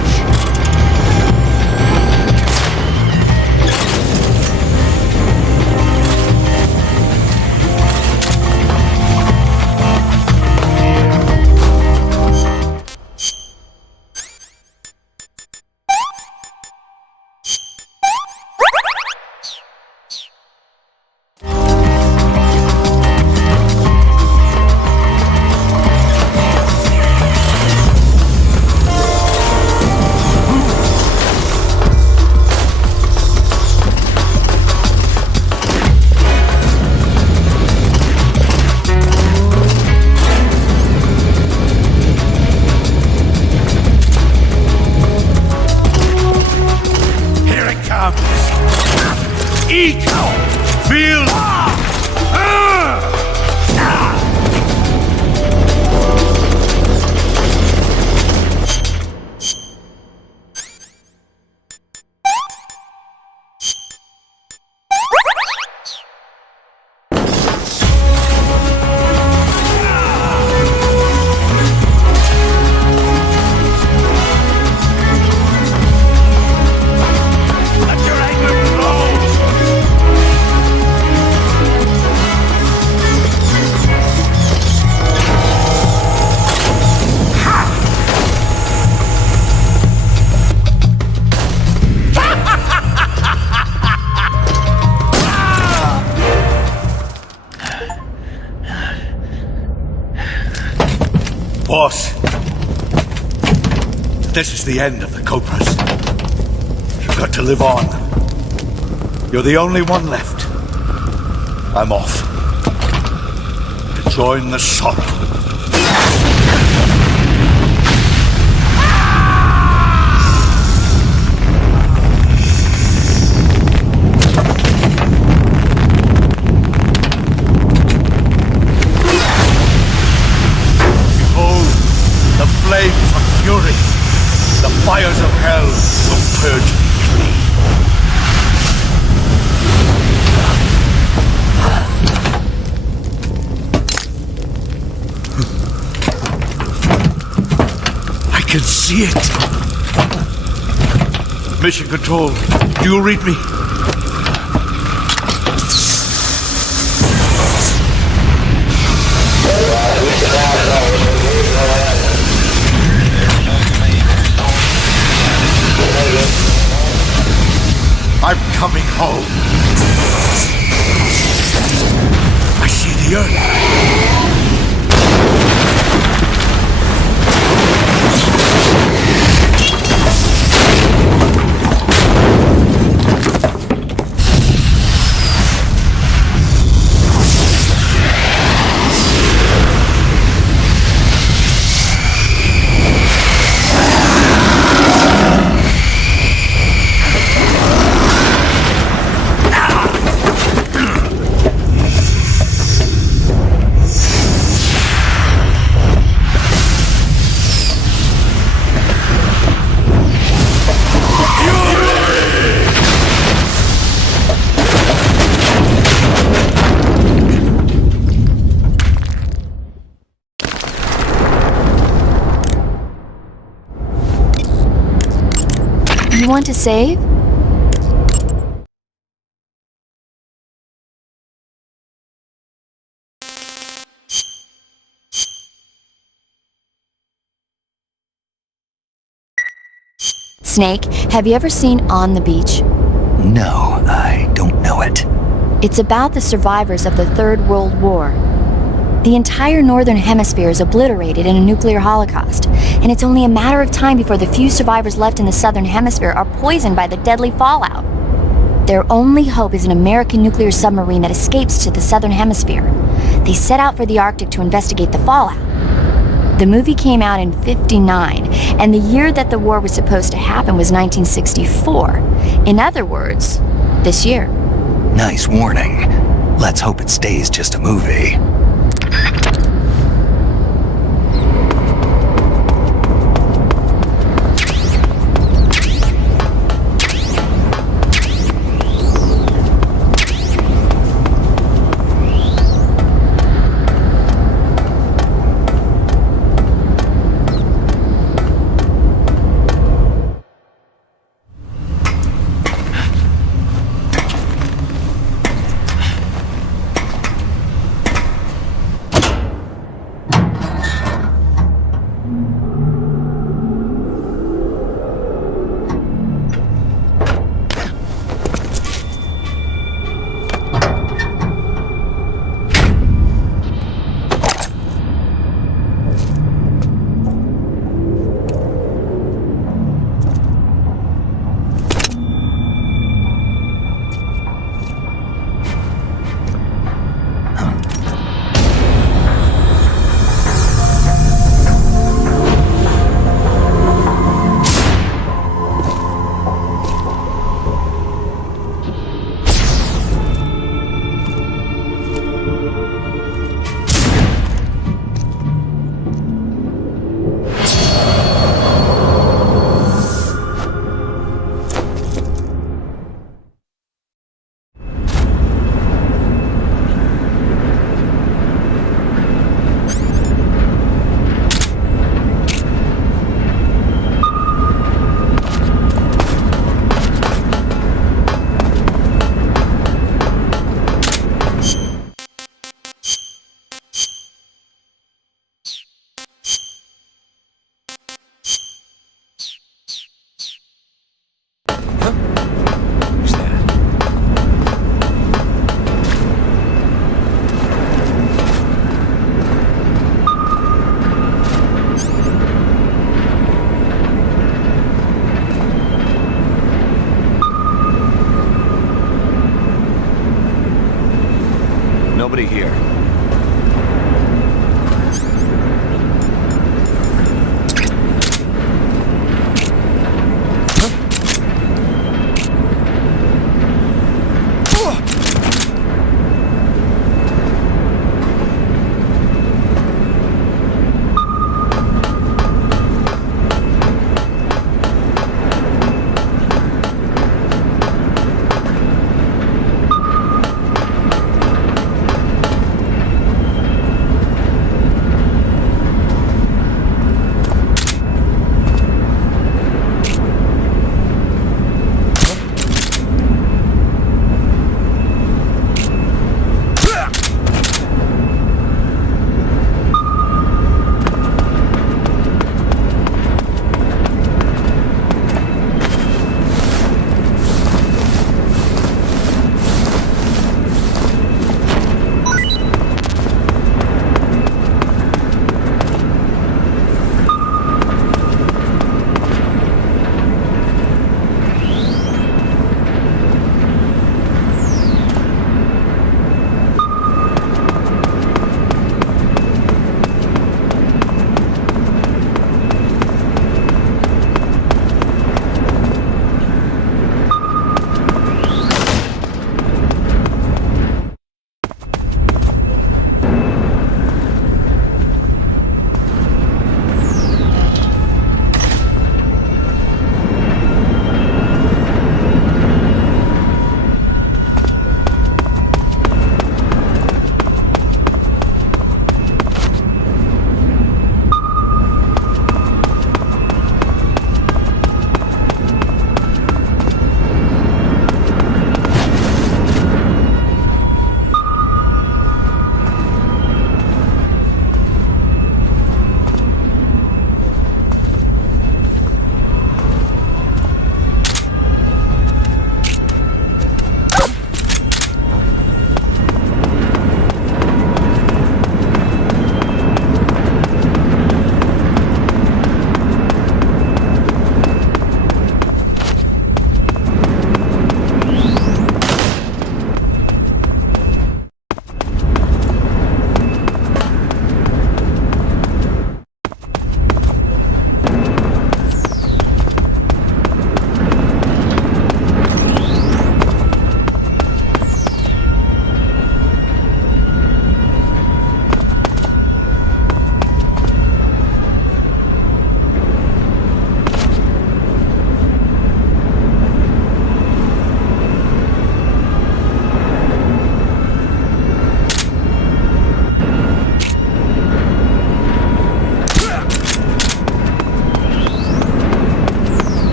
Here it comes! Eat! Feel! Let your anger flow! Boss, this is the end of the Cobras. You've got to live on. You're the only one left. I'm off. To join the sorrow. Behold, the flames of fury. The fires of hell will purge me clean. I can see it. Mission Control, do you read me? I'm coming home. I see the You want to save? Snake, have you ever seen On the Beach? No, I don't know it. It's about the survivors of the Third World War. The entire northern hemisphere is obliterated in a nuclear holocaust, and it's only a matter of time before the few survivors left in the southern hemisphere are poisoned by the deadly fallout. Their only hope is an American nuclear submarine that escapes to the southern hemisphere. They set out for the Arctic to investigate the fallout. The movie came out in '59, and the year that the war was supposed to happen was 1964. In other words, this year. Nice warning. Let's hope it stays just a movie.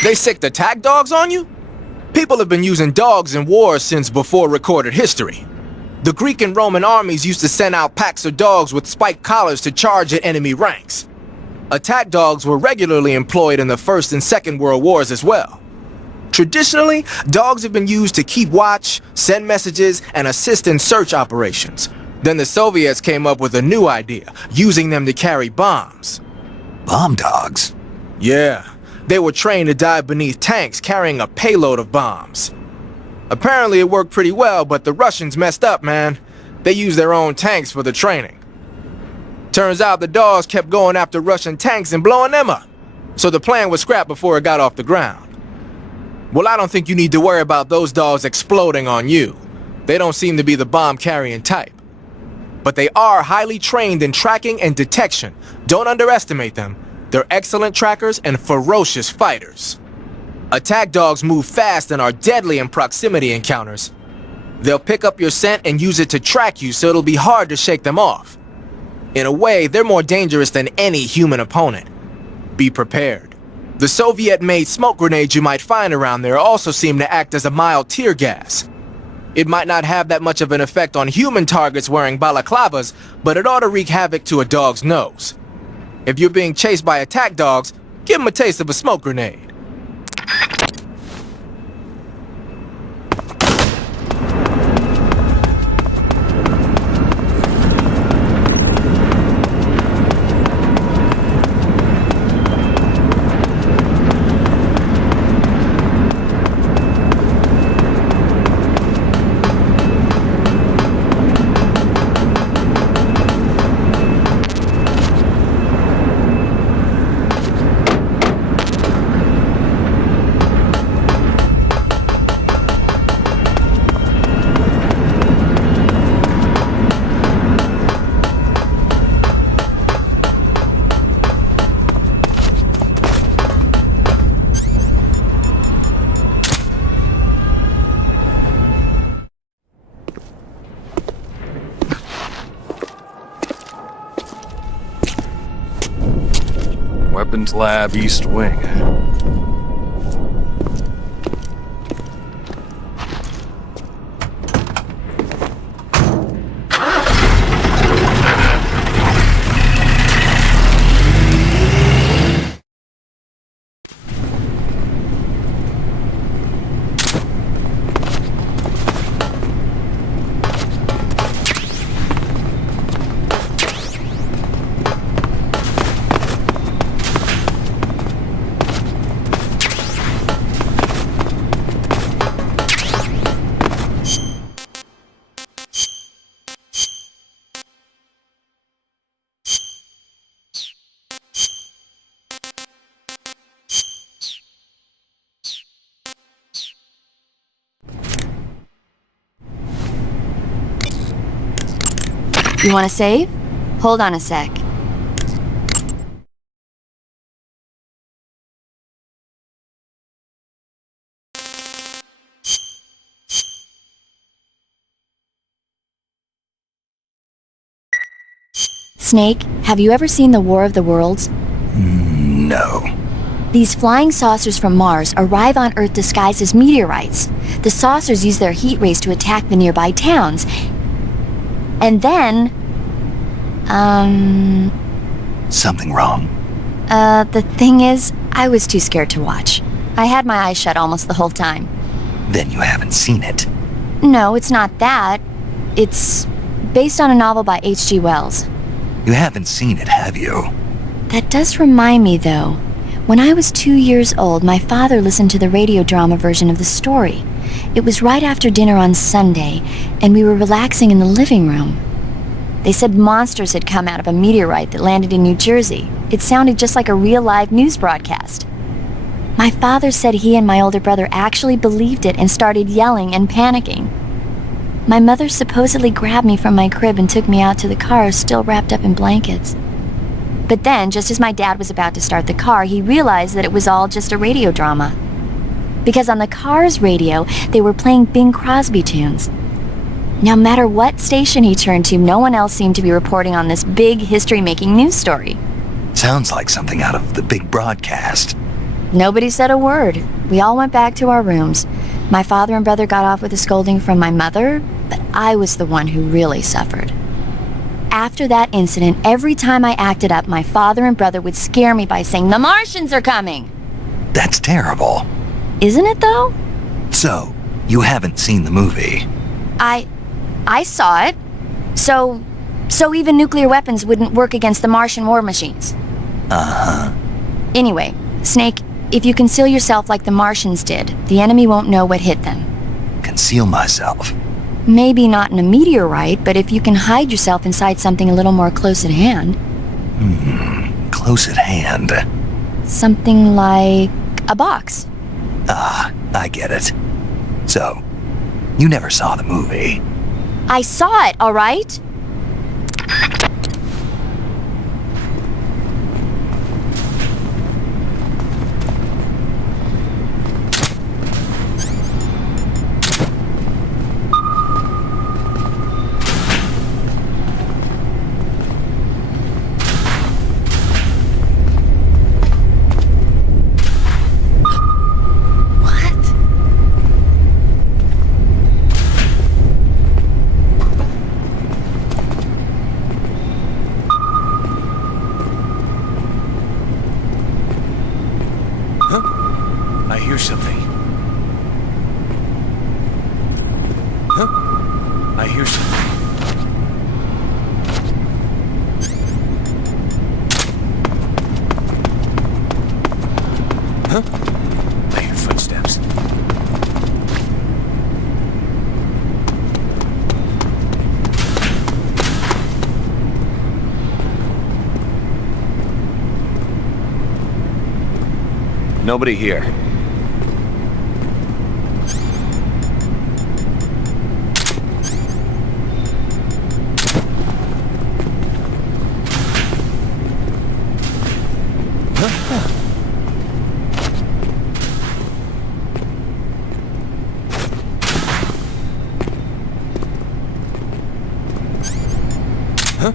They sicked attack dogs on you? People have been using dogs in wars since before recorded history. The Greek and Roman armies used to send out packs of dogs with spiked collars to charge at enemy ranks. Attack dogs were regularly employed in the First and Second World Wars as well. Traditionally, dogs have been used to keep watch, send messages, and assist in search operations. Then the Soviets came up with a new idea, using them to carry bombs. Bomb dogs? Yeah. They were trained to dive beneath tanks carrying a payload of bombs. Apparently it worked pretty well, but the Russians messed up, man. They used their own tanks for the training. Turns out the dogs kept going after Russian tanks and blowing them up. So the plan was scrapped before it got off the ground. Well, I don't think you need to worry about those dogs exploding on you. They don't seem to be the bomb-carrying type. But they are highly trained in tracking and detection. Don't underestimate them. They're excellent trackers and ferocious fighters. Attack dogs move fast and are deadly in proximity encounters. They'll pick up your scent and use it to track you, so it'll be hard to shake them off. In a way, they're more dangerous than any human opponent. Be prepared. The Soviet-made smoke grenades you might find around there also seem to act as a mild tear gas. It might not have that much of an effect on human targets wearing balaclavas, but it ought to wreak havoc to a dog's nose. If you're being chased by attack dogs, give them a taste of a smoke grenade. Weapons Lab East Wing. You want to save? Hold on a sec. Snake, have you ever seen the War of the Worlds? No. These flying saucers from Mars arrive on Earth disguised as meteorites. The saucers use their heat rays to attack the nearby towns. And then... Something wrong? The thing is, I was too scared to watch. I had my eyes shut almost the whole time. Then you haven't seen it. No, it's not that. It's based on a novel by H.G. Wells. You haven't seen it, have you? That does remind me, though. When I was 2 years old, my father listened to the radio drama version of the story. It was right after dinner on Sunday, and we were relaxing in the living room. They said monsters had come out of a meteorite that landed in New Jersey. It sounded just like a real live news broadcast. My father said he and my older brother actually believed it and started yelling and panicking. My mother supposedly grabbed me from my crib and took me out to the car, still wrapped up in blankets. But then, just as my dad was about to start the car, he realized that it was all just a radio drama. Because on the car's radio, they were playing Bing Crosby tunes. No matter what station he turned to, no one else seemed to be reporting on this big history-making news story. Sounds like something out of the big broadcast. Nobody said a word. We all went back to our rooms. My father and brother got off with a scolding from my mother, but I was the one who really suffered. After that incident, every time I acted up, my father and brother would scare me by saying, "The Martians are coming!" That's terrible. Isn't it, though? So, you haven't seen the movie? I saw it. So even nuclear weapons wouldn't work against the Martian war machines. Uh-huh. Anyway, Snake, if you conceal yourself like the Martians did, the enemy won't know what hit them. Conceal myself? Maybe not in a meteorite, but if you can hide yourself inside something a little more close at hand. Close at hand. Something like a box. Ah, I get it. So, you never saw the movie? I saw it, all right? I hear something. Huh? I hear something. Huh? I hear footsteps. Nobody here. Huh?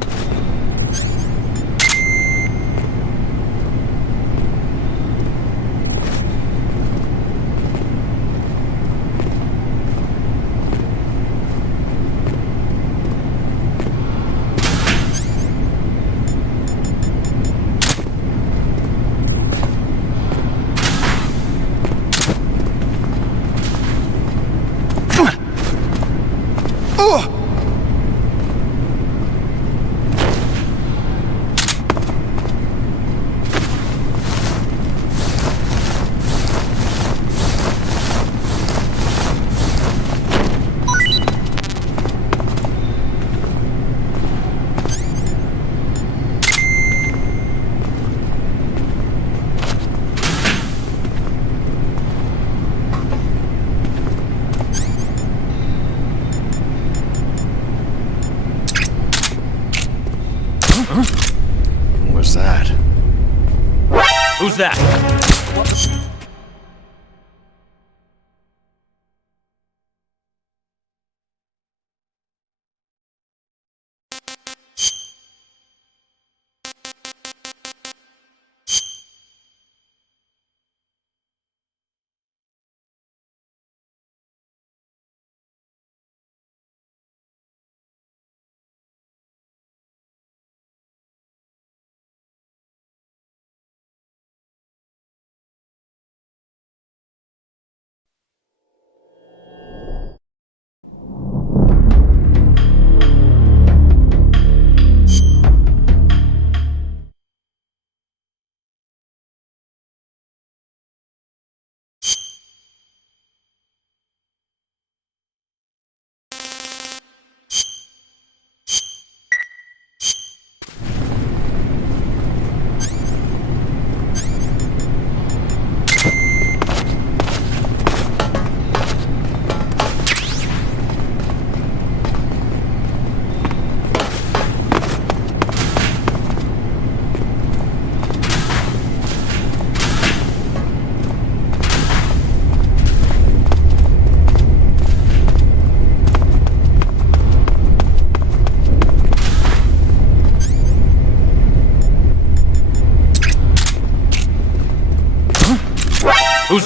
What's that? Who's that?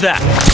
that?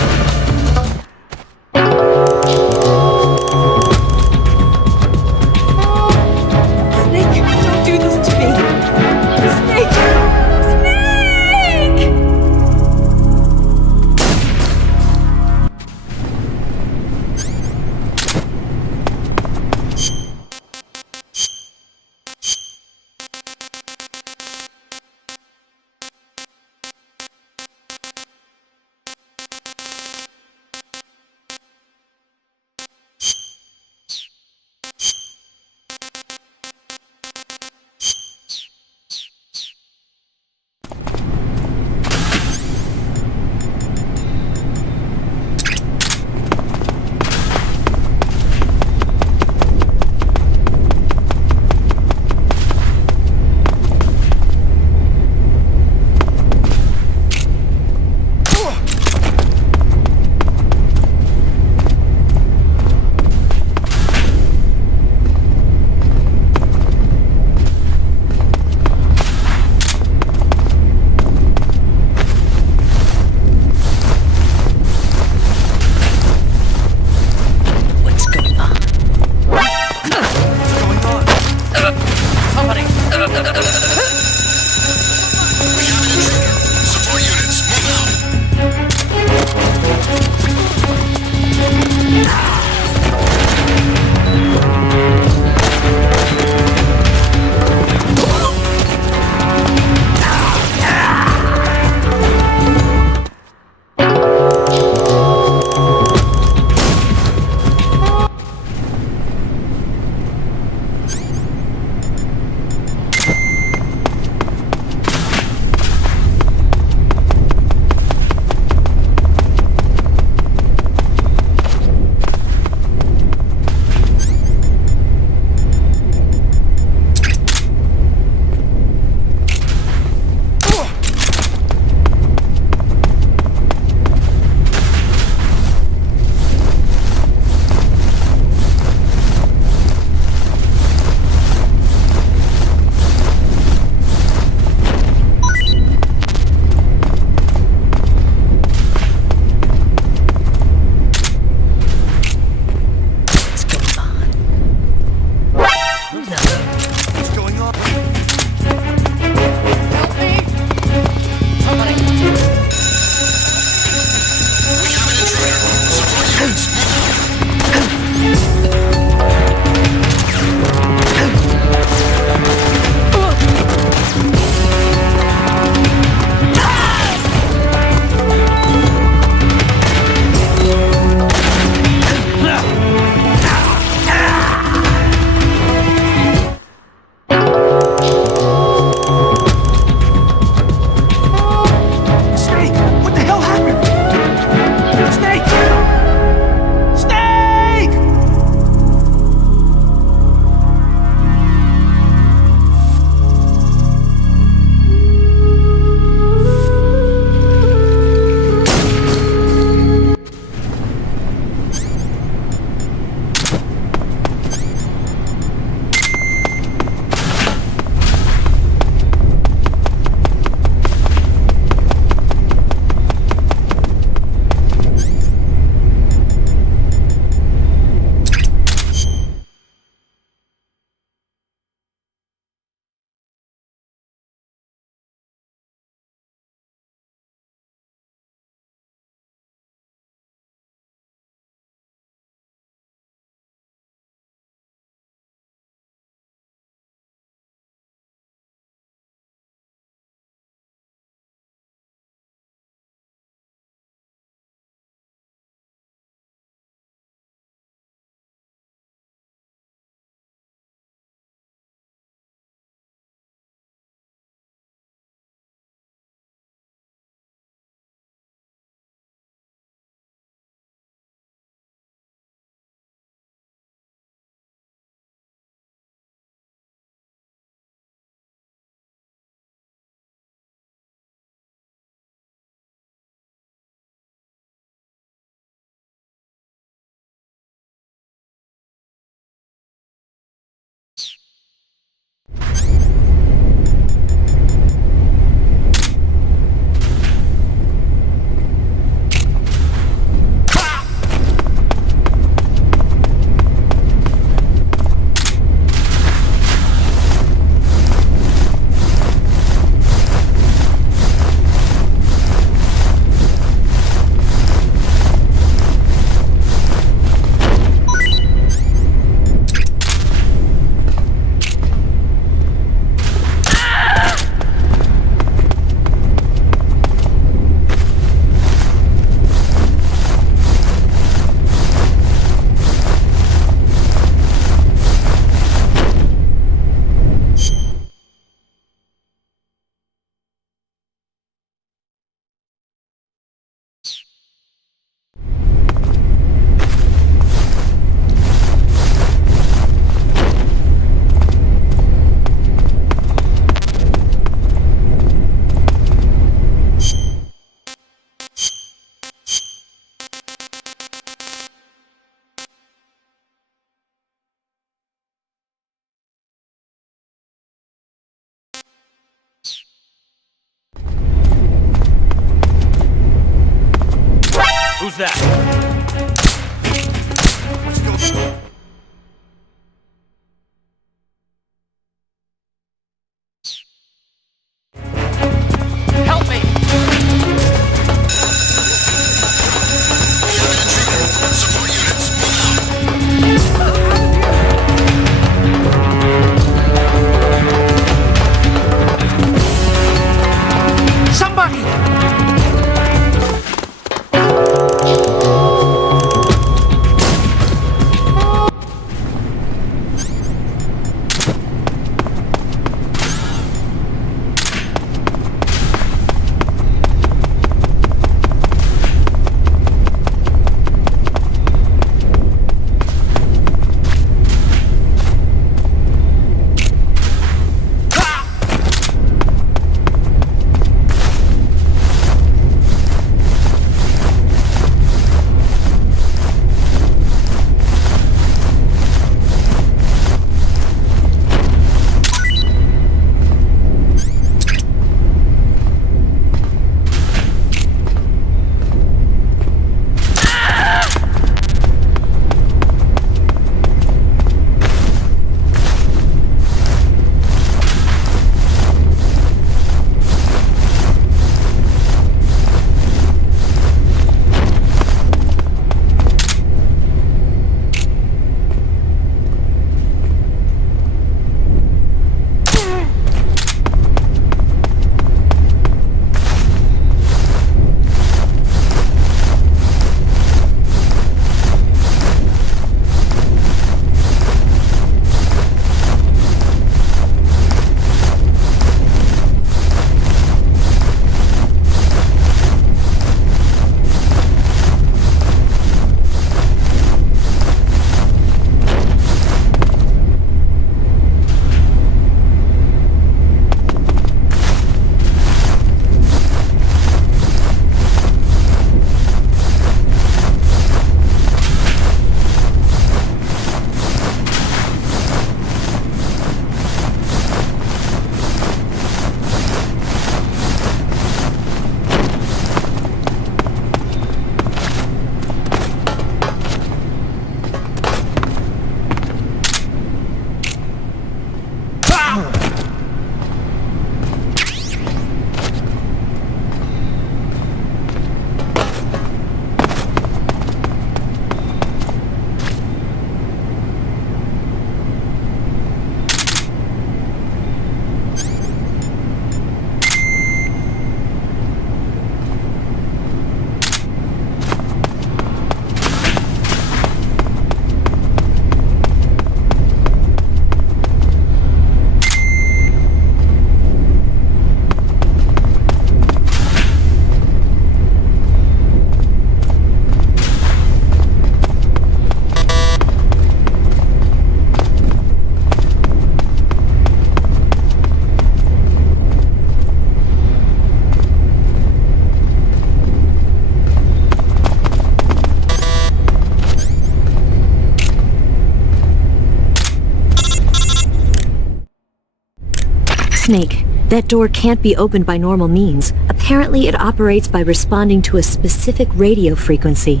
Snake, that door can't be opened by normal means. Apparently it operates by responding to a specific radio frequency.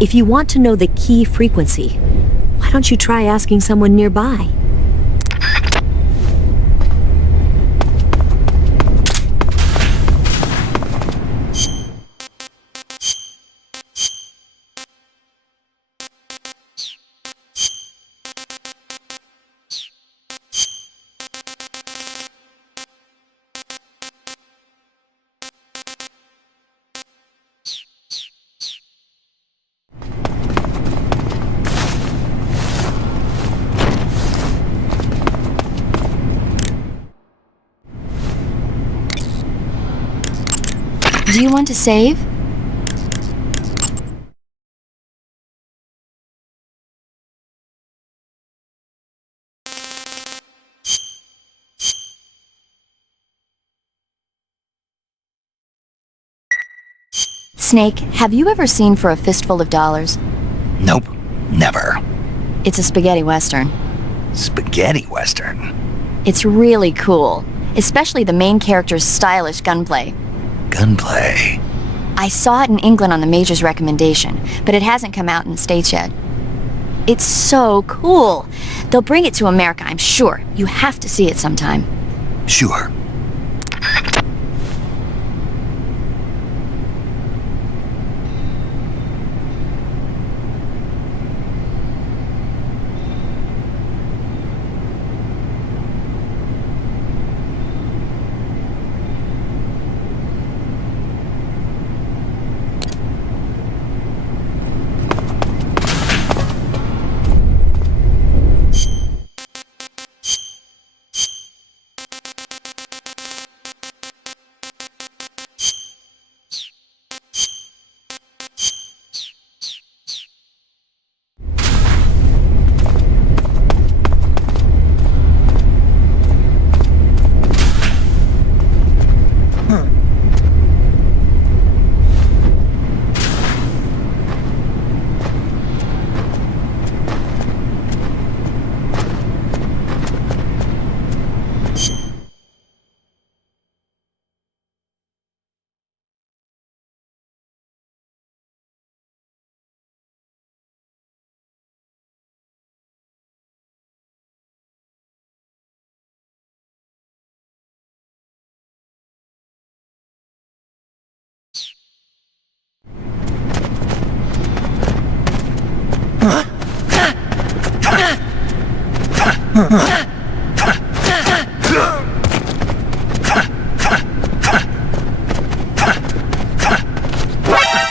If you want to know the key frequency, why don't you try asking someone nearby? Do you want to save? Snake, have you ever seen For a Fistful of Dollars? Nope, never. It's a spaghetti western. Spaghetti western? It's really cool, especially the main character's stylish gunplay. Gunplay? I saw it in England on the Major's recommendation, but it hasn't come out in the States yet. It's so cool. They'll bring it to America, I'm sure. You have to see it sometime. Sure.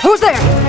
Who's there?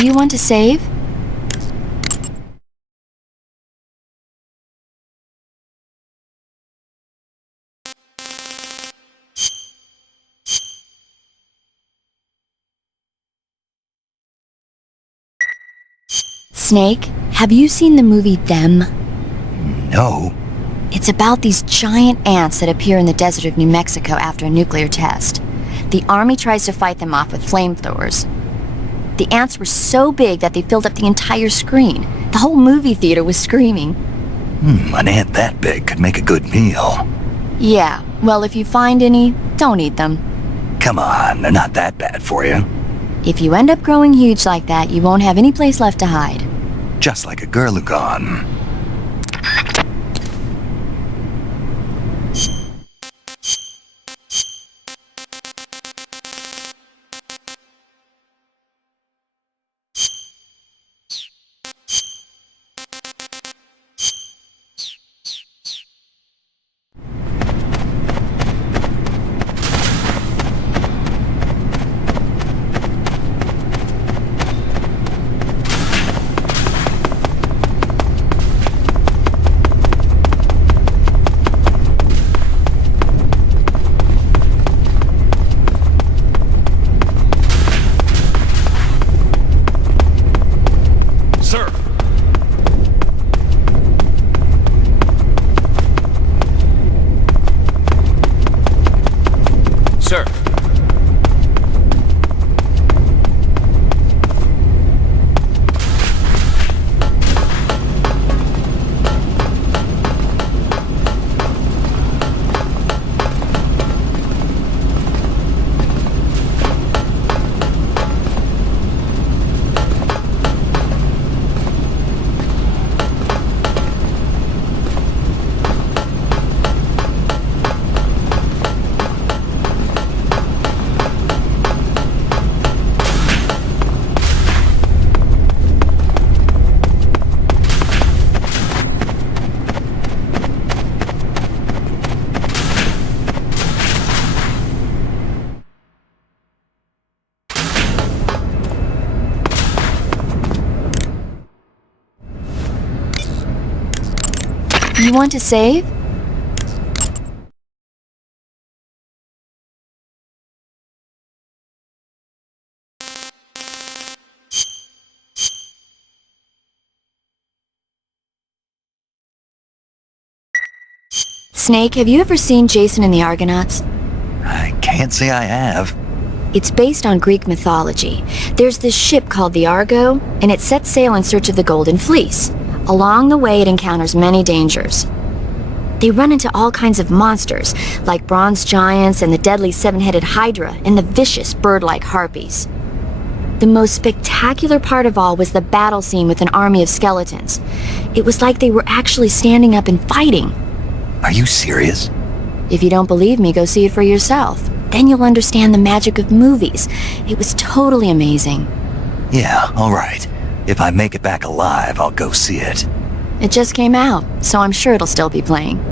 Do you want to save? Snake, have you seen the movie Them? No. It's about these giant ants that appear in the desert of New Mexico after a nuclear test. The army tries to fight them off with flamethrowers. The ants were so big that they filled up the entire screen. The whole movie theater was screaming. An ant that big could make a good meal. Yeah, well, if you find any, don't eat them. Come on, they're not that bad for you. If you end up growing huge like that, you won't have any place left to hide. Just like a Gurlugon. You want to save? Snake, have you ever seen Jason and the Argonauts? I can't say I have. It's based on Greek mythology. There's this ship called the Argo, and it sets sail in search of the Golden Fleece. Along the way, it encounters many dangers. They run into all kinds of monsters, like bronze giants and the deadly seven-headed Hydra and the vicious bird-like harpies. The most spectacular part of all was the battle scene with an army of skeletons. It was like they were actually standing up and fighting. Are you serious? If you don't believe me, go see it for yourself. Then you'll understand the magic of movies. It was totally amazing. Yeah, all right. If I make it back alive, I'll go see it. It just came out, so I'm sure it'll still be playing.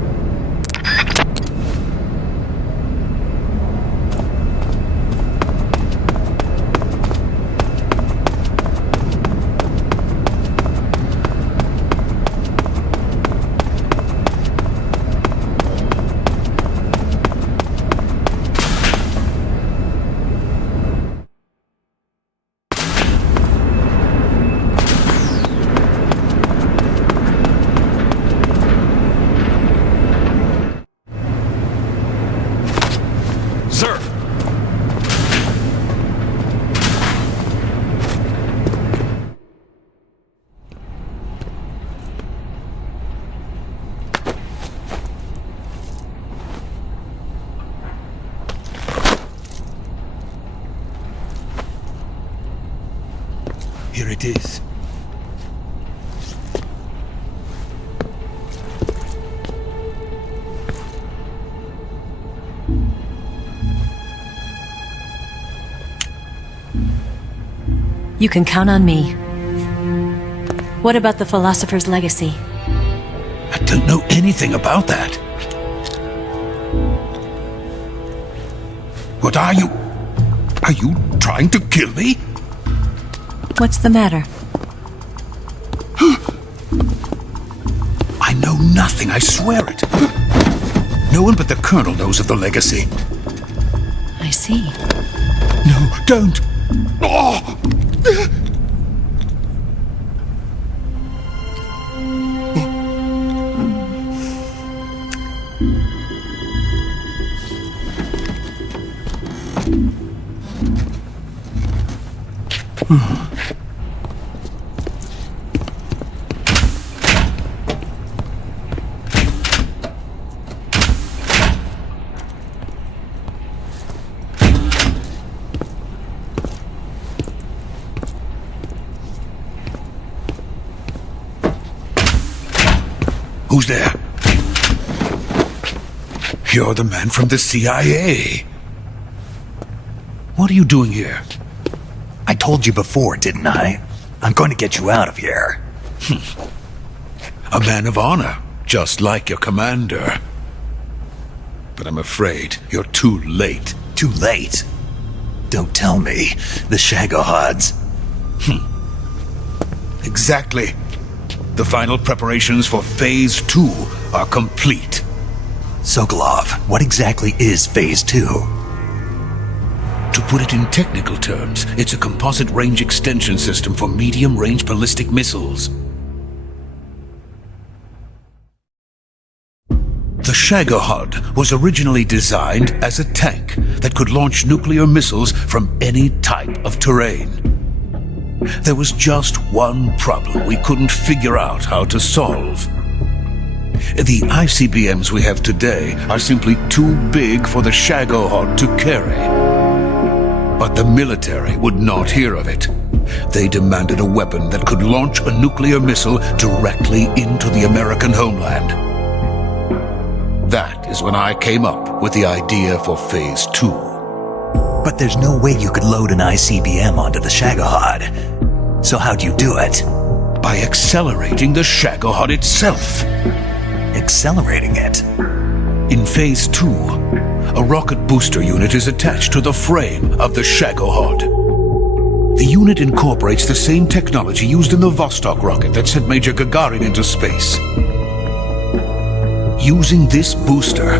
Here it is. You can count on me. What about the philosopher's legacy? I don't know anything about that. What are you? Are you trying to kill me? What's the matter? I know nothing, I swear it. No one but the Colonel knows of the legacy. I see. No, don't! Oh! Who's there? You're the man from the CIA. What are you doing here? I told you before, didn't I? I'm going to get you out of here. A man of honor, just like your commander. But I'm afraid you're too late. Too late? Don't tell me. The Shagohods. Exactly. The final preparations for Phase 2 are complete. Sokolov, what exactly is Phase 2? To put it in technical terms, it's a composite range extension system for medium-range ballistic missiles. The Shagohod was originally designed as a tank that could launch nuclear missiles from any type of terrain. There was just one problem we couldn't figure out how to solve. The ICBMs we have today are simply too big for the Shagohod to carry. But the military would not hear of it. They demanded a weapon that could launch a nuclear missile directly into the American homeland. That is when I came up with the idea for Phase 2. But there's no way you could load an ICBM onto the Shagohod. So how'd you do it? By accelerating the Shagohod itself. Accelerating it? In Phase 2, a rocket booster unit is attached to the frame of the Shagohod. The unit incorporates the same technology used in the Vostok rocket that sent Major Gagarin into space. Using this booster,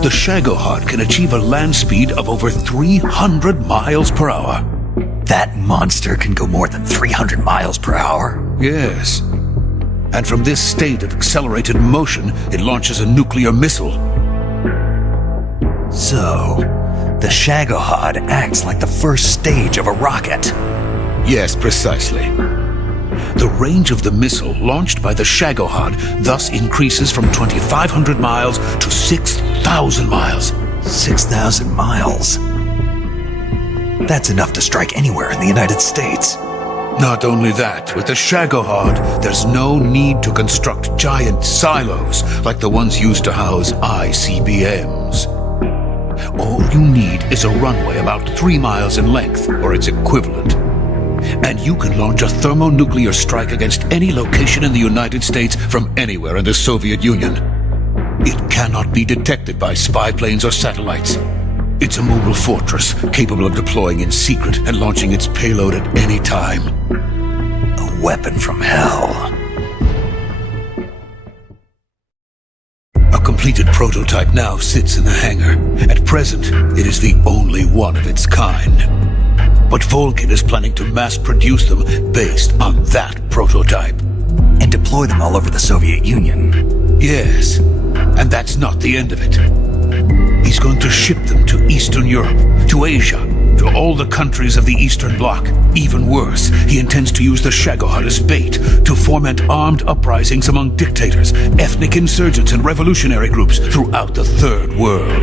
the Shagohod can achieve a land speed of over 300 miles per hour. That monster can go more than 300 miles per hour? Yes. And from this state of accelerated motion, it launches a nuclear missile. So, the Shagohod acts like the first stage of a rocket. Yes, precisely. The range of the missile launched by the Shagohod thus increases from 2,500 miles to 6,000 miles. 6,000 miles? That's enough to strike anywhere in the United States. Not only that, with the Shagohod, there's no need to construct giant silos like the ones used to house ICBMs. All you need is a runway about 3 miles in length, or its equivalent. And you can launch a thermonuclear strike against any location in the United States from anywhere in the Soviet Union. It cannot be detected by spy planes or satellites. It's a mobile fortress capable of deploying in secret and launching its payload at any time. A weapon from hell. A completed prototype now sits in the hangar. At present, it is the only one of its kind. But Volgin is planning to mass-produce them based on that prototype. And deploy them all over the Soviet Union. Yes, and that's not the end of it. He's going to ship them to Eastern Europe, to Asia, to all the countries of the Eastern Bloc. Even worse, he intends to use the Shagohod as bait to foment armed uprisings among dictators, ethnic insurgents, and revolutionary groups throughout the Third World.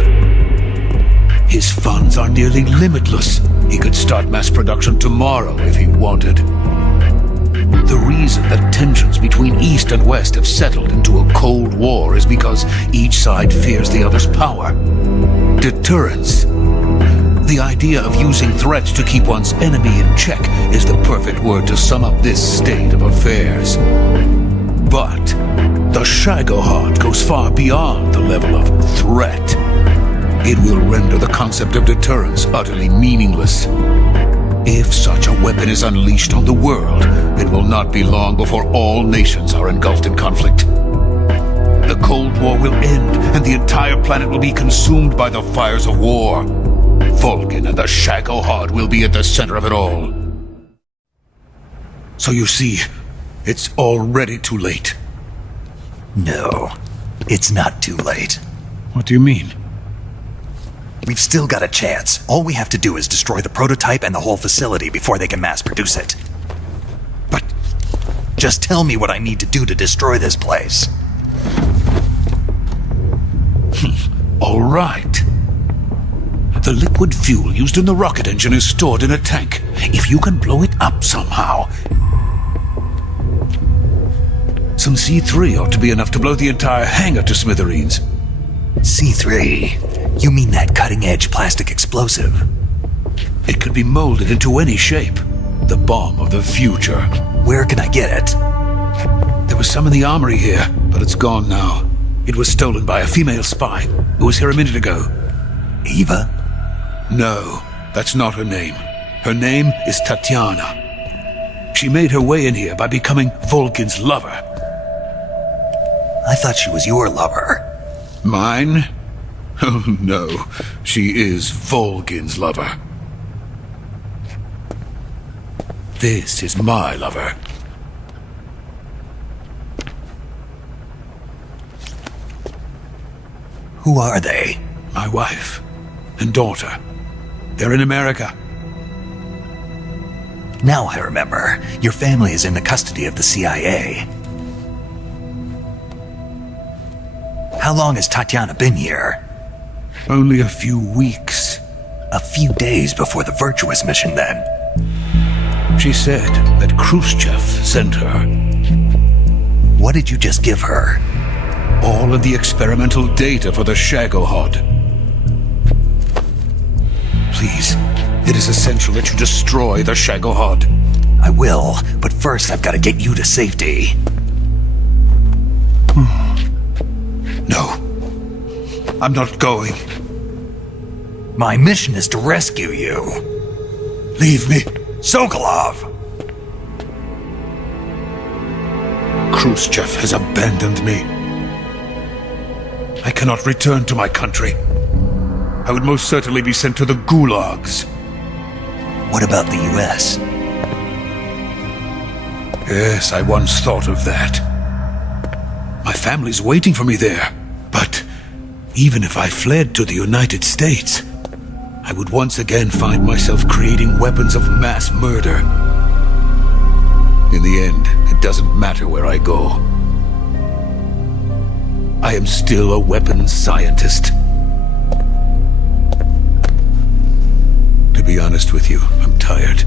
His funds are nearly limitless. He could start mass production tomorrow if he wanted. The reason that tensions between East and West have settled into a Cold War is because each side fears the other's power. Deterrence. The idea of using threats to keep one's enemy in check is the perfect word to sum up this state of affairs. But the Shagohod goes far beyond the level of threat. It will render the concept of deterrence utterly meaningless. If such a weapon is unleashed on the world, it will not be long before all nations are engulfed in conflict. The Cold War will end, and the entire planet will be consumed by the fires of war. Vulcan and the Shagohod will be at the center of it all. So you see, it's already too late. No, it's not too late. What do you mean? We've still got a chance. All we have to do is destroy the prototype and the whole facility before they can mass produce it. But just tell me what I need to do to destroy this place. All right. The liquid fuel used in the rocket engine is stored in a tank. If you can blow it up somehow, some C3 ought to be enough to blow the entire hangar to smithereens. C3? You mean that cutting-edge plastic explosive? It could be molded into any shape. The bomb of the future. Where can I get it? There was some in the armory here, but it's gone now. It was stolen by a female spy who was here a minute ago. Eva? No, that's not her name. Her name is Tatiana. She made her way in here by becoming Vulcan's lover. I thought she was your lover. Mine? Oh no, she is Vulcan's lover. This is my lover. Who are they? My wife and daughter. They're in America. Now I remember. Your family is in the custody of the CIA. How long has Tatiana been here? Only a few weeks. A few days before the Virtuous mission, then. She said that Khrushchev sent her. What did you just give her? All of the experimental data for the Shagohod. Please, it is essential that you destroy the Shagohod. I will, but first I've got to get you to safety. No, I'm not going. My mission is to rescue you. Leave me. Sokolov! Khrushchev has abandoned me. I cannot return to my country. I would most certainly be sent to the gulags. What about the US? Yes, I once thought of that. My family's waiting for me there. But even if I fled to the United States, I would once again find myself creating weapons of mass murder. In the end, it doesn't matter where I go. I am still a weapons scientist. To be honest with you, I'm tired.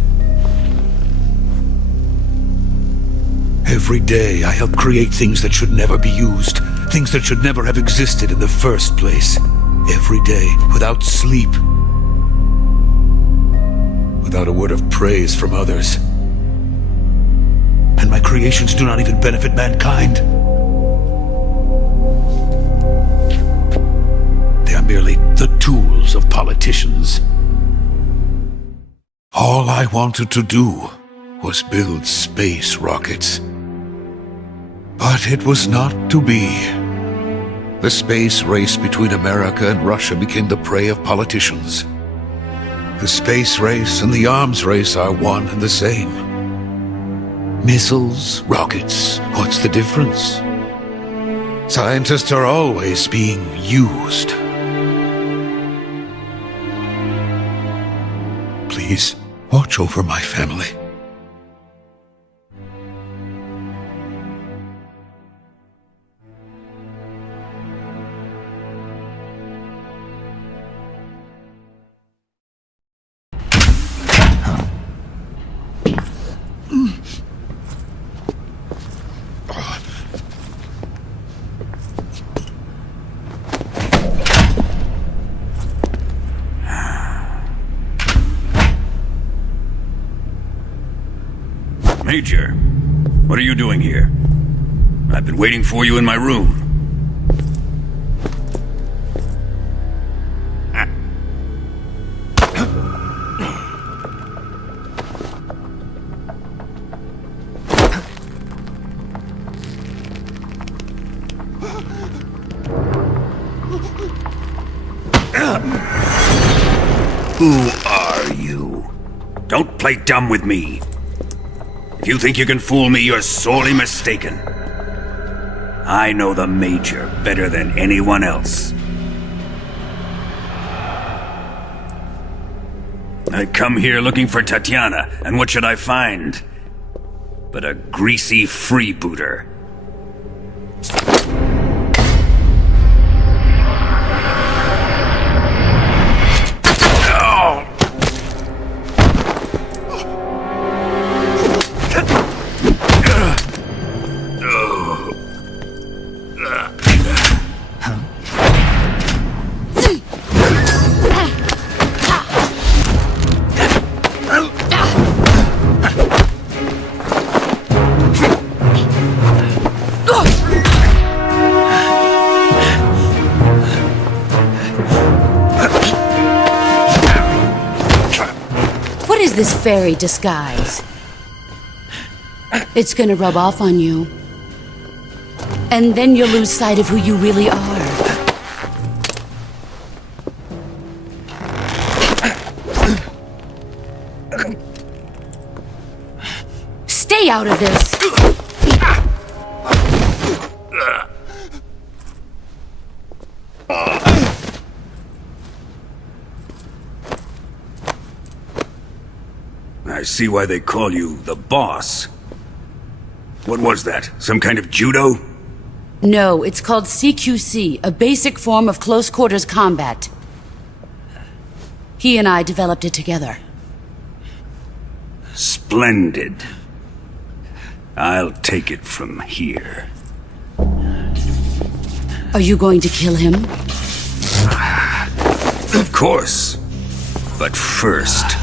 Every day I help create things that should never be used, things that should never have existed in the first place. Every day, without sleep. Without a word of praise from others. And my creations do not even benefit mankind. They are merely the tools of politicians. All I wanted to do was build space rockets. But it was not to be. The space race between America and Russia became the prey of politicians. The space race and the arms race are one and the same. Missiles, rockets, what's the difference? Scientists are always being used. Please, watch over my family. Major, what are you doing here? I've been waiting for you in my room. Who are you? Don't play dumb with me. If you think you can fool me, you're sorely mistaken. I know the Major better than anyone else. I come here looking for Tatiana, and what should I find? But a greasy freebooter. This fairy disguise. It's gonna rub off on you. And then you'll lose sight of who you really are. Stay out of this! I see why they call you the boss. What was that? Some kind of judo? No, it's called CQC, a basic form of close quarters combat. He and I developed it together. Splendid. I'll take it from here. Are you going to kill him? Of course. But first,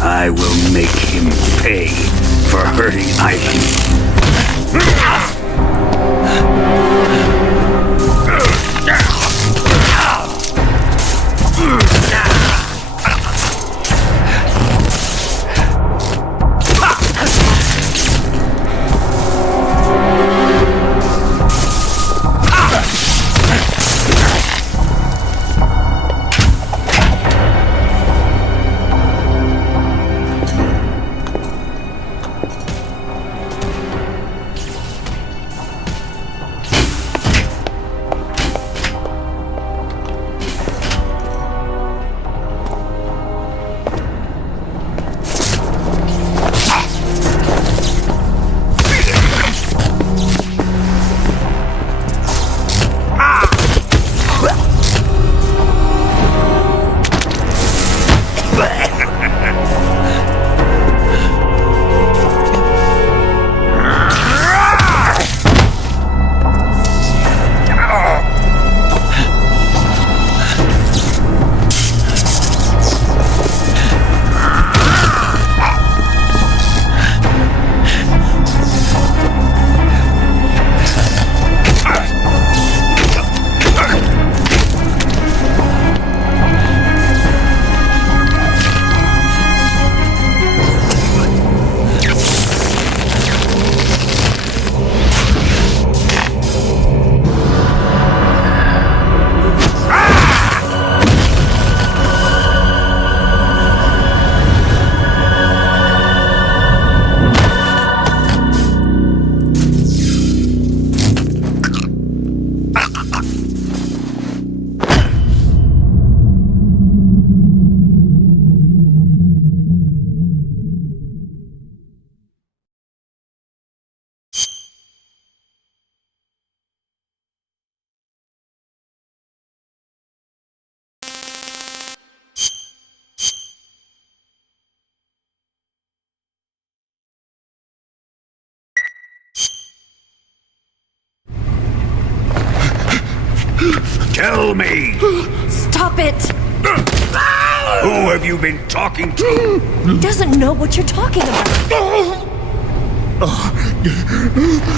I will make him pay for hurting Ivan. Tell me! Stop it! Who have you been talking to? He doesn't know what you're talking about.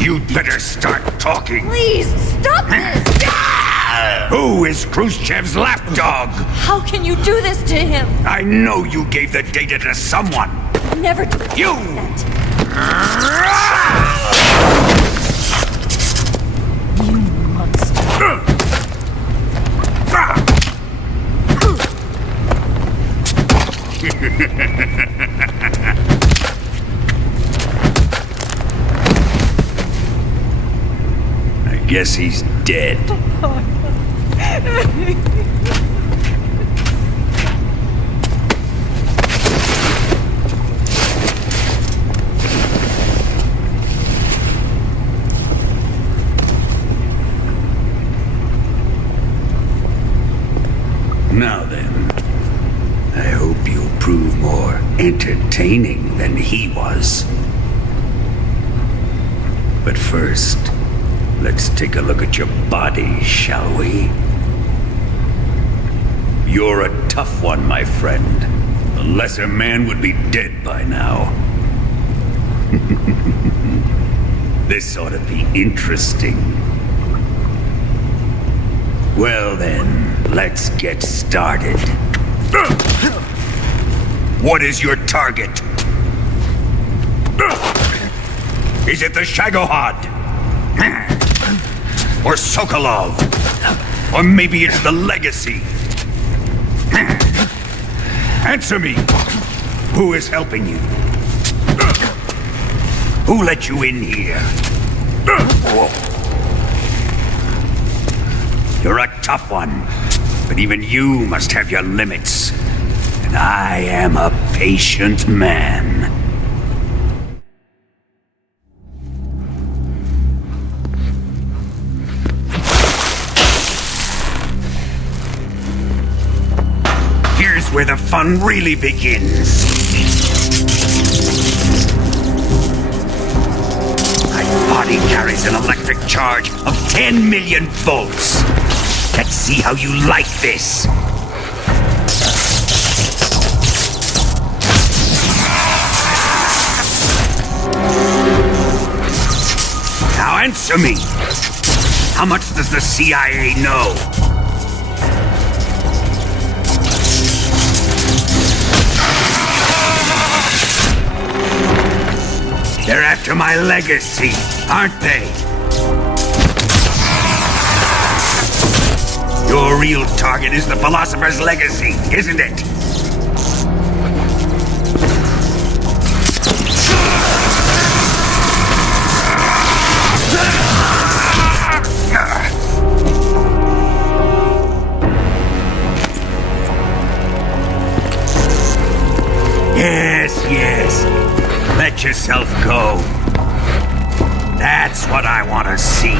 You'd better start talking. Please, stop this! Who is Khrushchev's lapdog? How can you do this to him? I know you gave the data to someone. Never do You! You monster. Guess he's dead. Now then, I hope you'll prove more entertaining than he was. But first, let's take a look at your body, shall we? You're a tough one, my friend. A lesser man would be dead by now. This ought to be interesting. Well then, let's get started. What is your target? Is it the Shagohod? Or Sokolov? Or maybe it's the Legacy? Answer me! Who is helping you? Who let you in here? You're a tough one, but even you must have your limits. And I am a patient man. Here's where the fun really begins. My body carries an electric charge of 10 million volts. Let's see how you like this. Now answer me. How much does the CIA know? They're after my legacy, aren't they? Your real target is the Philosopher's Legacy, isn't it? Yes. Let yourself go. That's what I want to see.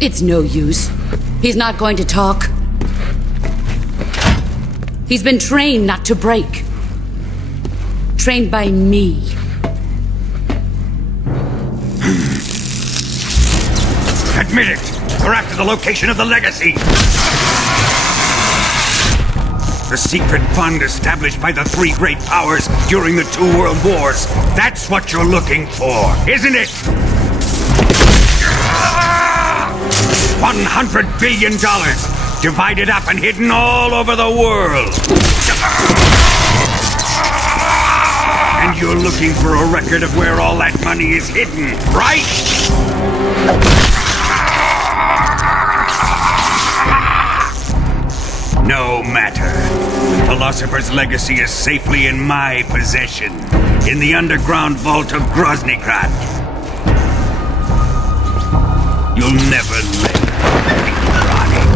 It's no use. He's not going to talk. He's been trained not to break. Trained by me. Admit it! We're after the location of the Legacy! The secret fund established by the three great powers during the 2 world wars. That's what you're looking for, isn't it? $100 billion, divided up and hidden all over the world. And you're looking for a record of where all that money is hidden, right? No matter. The Philosopher's Legacy is safely in my possession, in the underground vault of Groznygrad. You'll never let me rot it.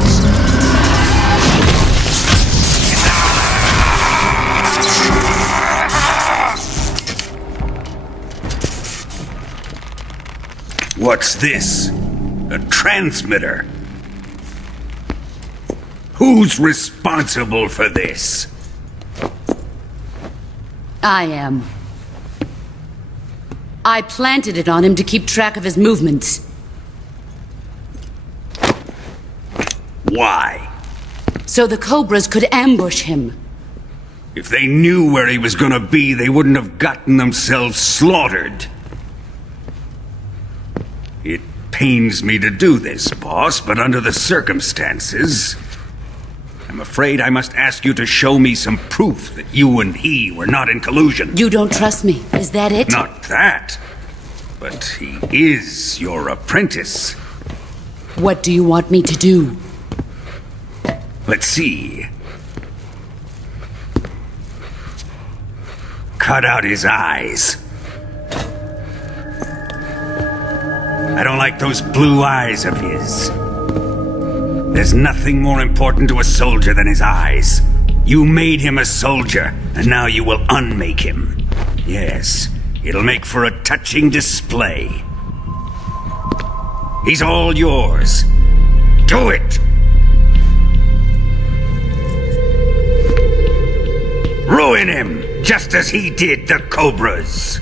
What's this? A transmitter? Who's responsible for this? I am. I planted it on him to keep track of his movements. Why? So the Cobras could ambush him. If they knew where he was gonna be, they wouldn't have gotten themselves slaughtered. It pains me to do this, boss, but under the circumstances, I'm afraid I must ask you to show me some proof that you and he were not in collusion. You don't trust me, is that it? Not that. But he is your apprentice. What do you want me to do? Let's see. cut out his eyes. I don't like those blue eyes of his. There's nothing more important to a soldier than his eyes. You made him a soldier, and now you will unmake him. Yes, it'll make for a touching display. He's all yours. Do it! Ruin him, just as he did the Cobras.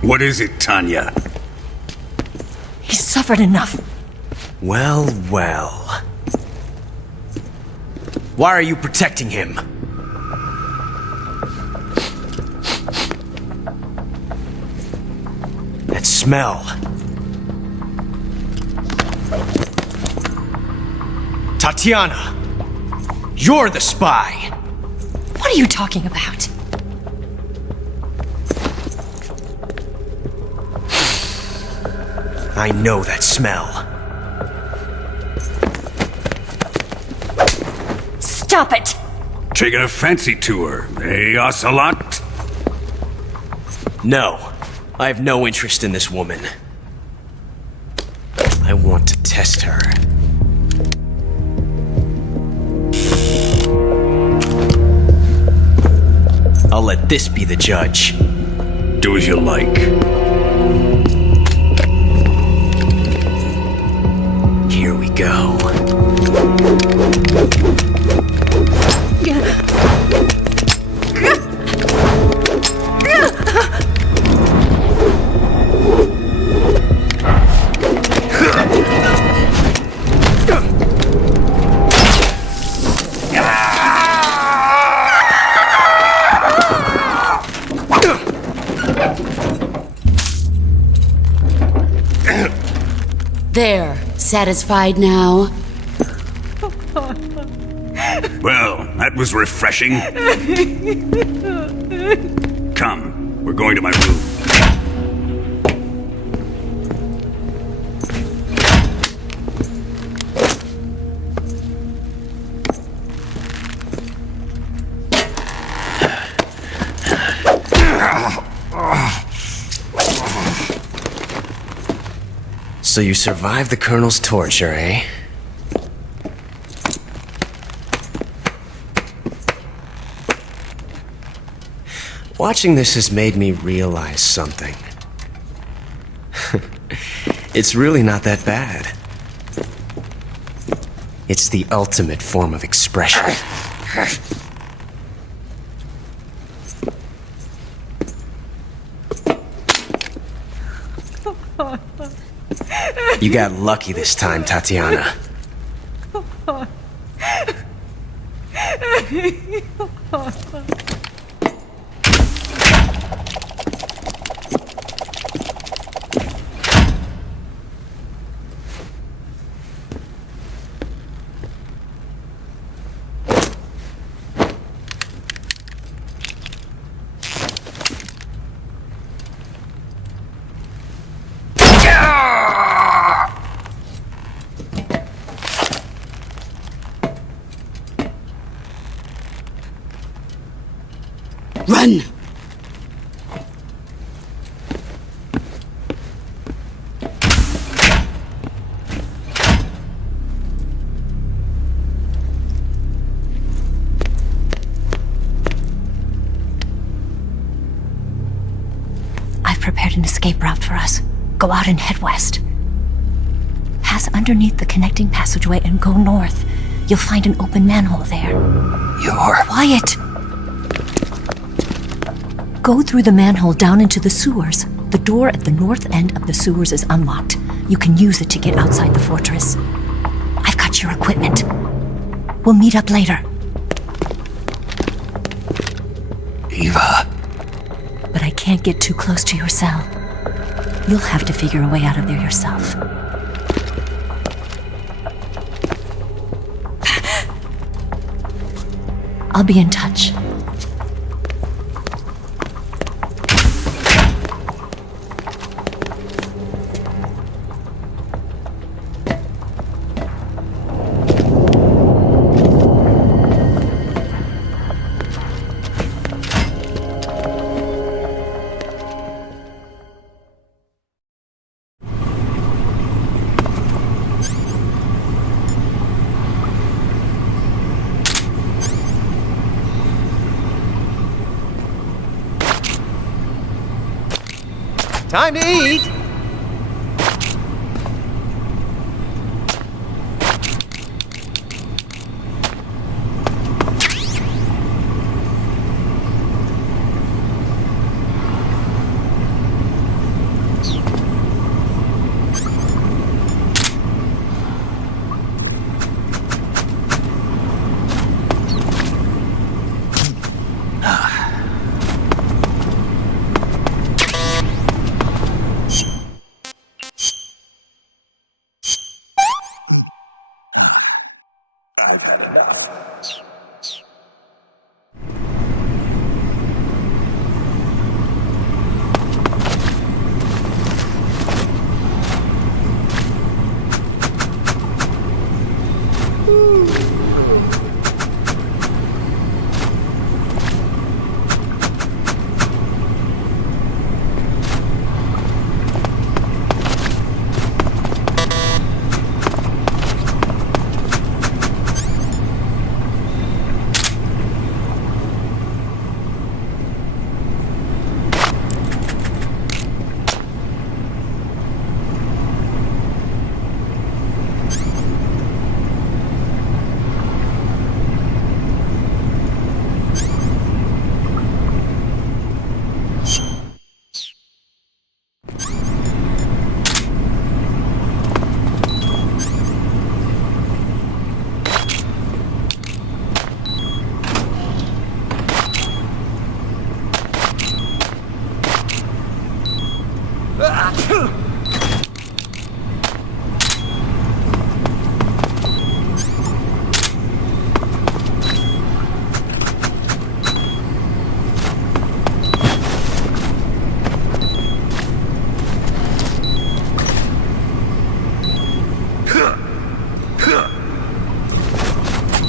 What is it, Tanya? He's suffered enough. Well, well. Why are you protecting him? That smell. Tatiana! You're the spy! What are you talking about? I know that smell. Stop it! Taking a fancy to her, eh, Ocelot? No. I have no interest in this woman. I want to test her. I'll let this be the judge. Do as you like. Here we go. There. Satisfied now? Well, that was refreshing. Come, we're going to my room. So you survived the Colonel's torture, eh? Watching this has made me realize something. It's really not that bad. It's the ultimate form of expression. You got lucky this time, Tatiana. Run! I've prepared an escape route for us. Go out and head west. Pass underneath the connecting passageway and go north. You'll find an open manhole there. You're... Quiet! Go through the manhole down into the sewers. The door at the north end of the sewers is unlocked. You can use it to get outside the fortress. I've got your equipment. We'll meet up later. Eva. But I can't get too close to your cell. You'll have to figure a way out of there yourself. I'll be in touch. Time to eat!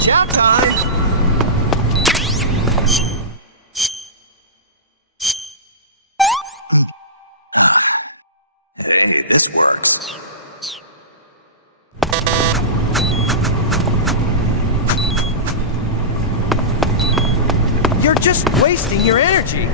Chow time! Hey, this works. You're just wasting your energy.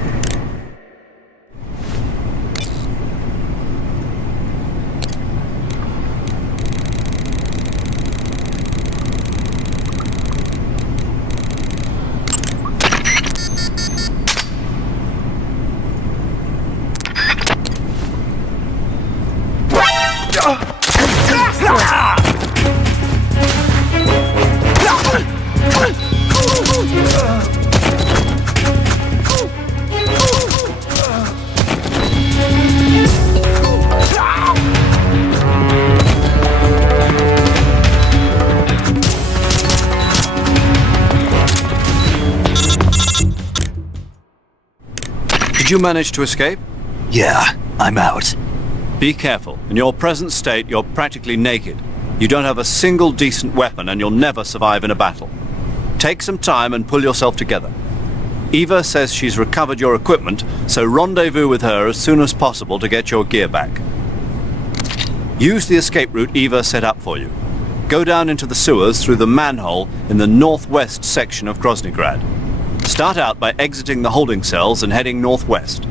Did you manage to escape? Yeah, I'm out. Be careful. In your present state, you're practically naked. You don't have a single decent weapon, and you'll never survive in a battle. Take some time and pull yourself together. Eva says she's recovered your equipment, so rendezvous with her as soon as possible to get your gear back. Use the escape route Eva set up for you. Go down into the sewers through the manhole in the northwest section of Groznygrad. Start out by exiting the holding cells and heading northwest.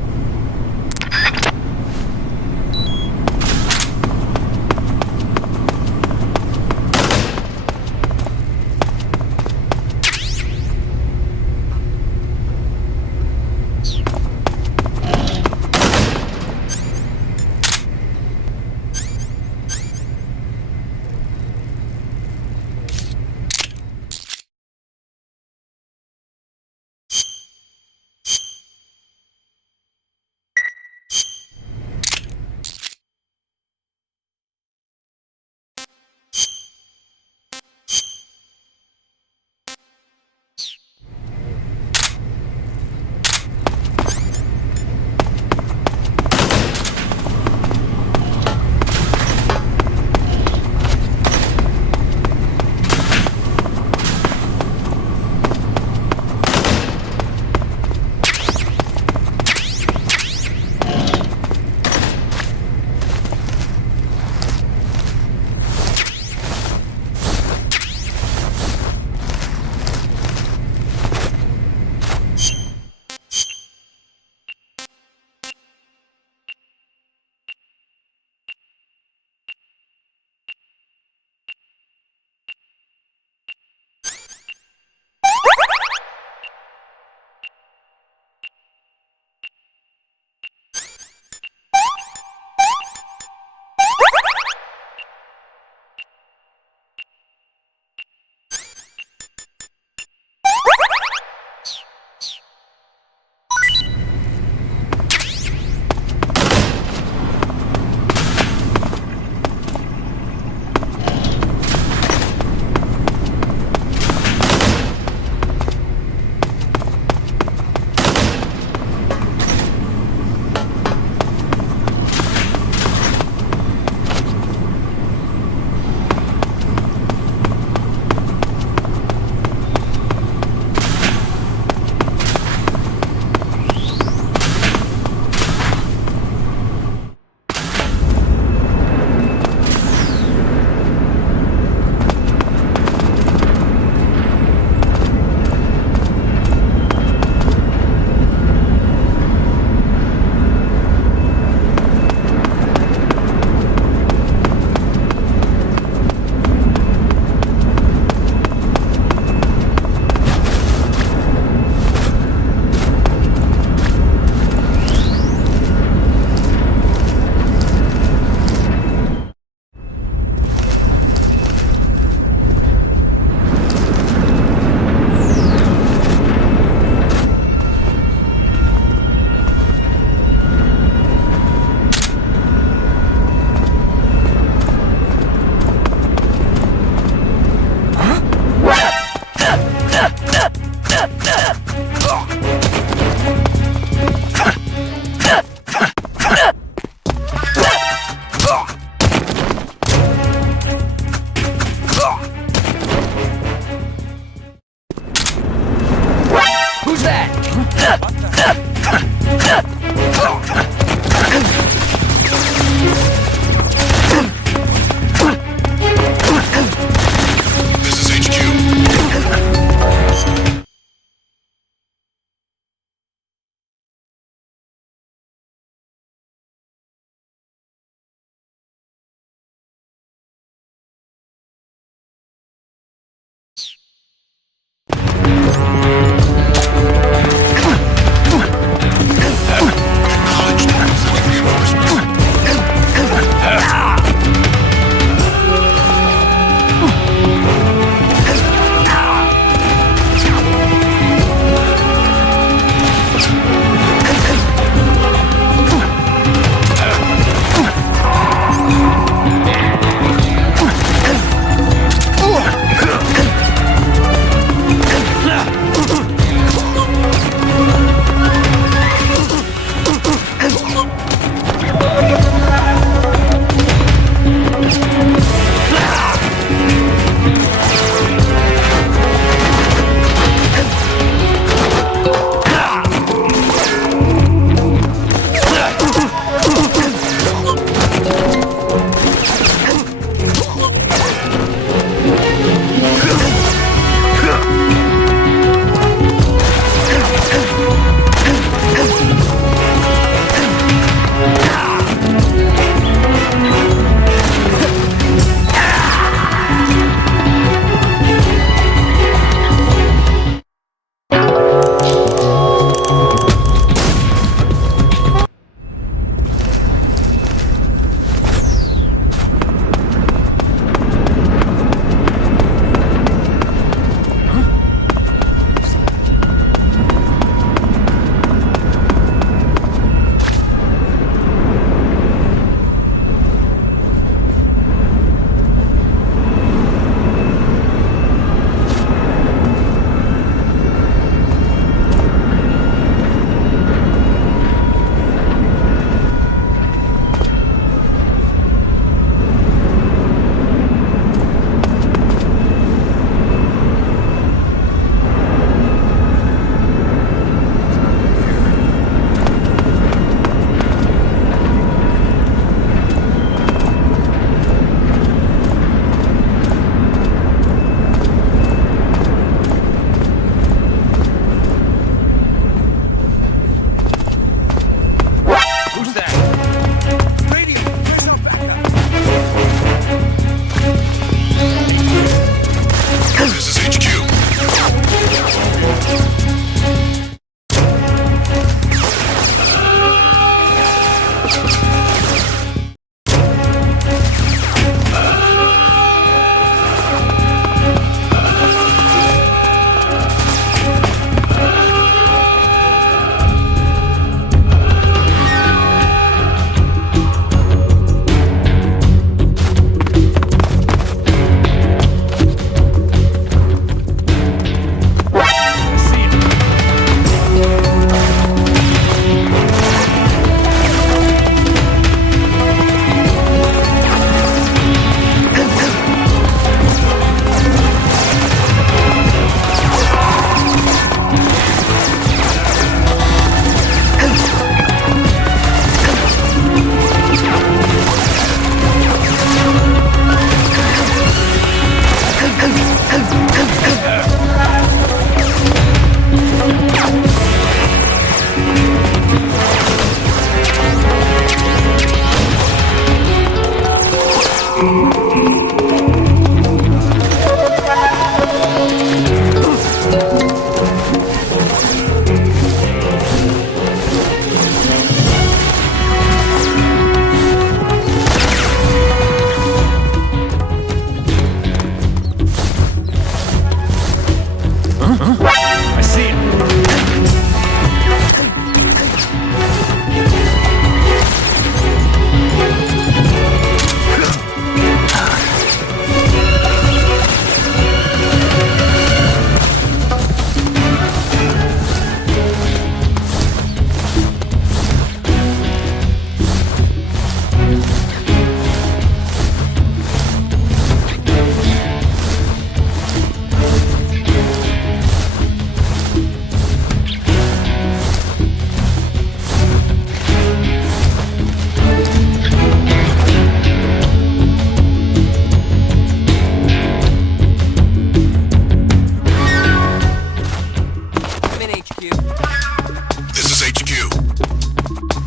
HQ. This is HQ.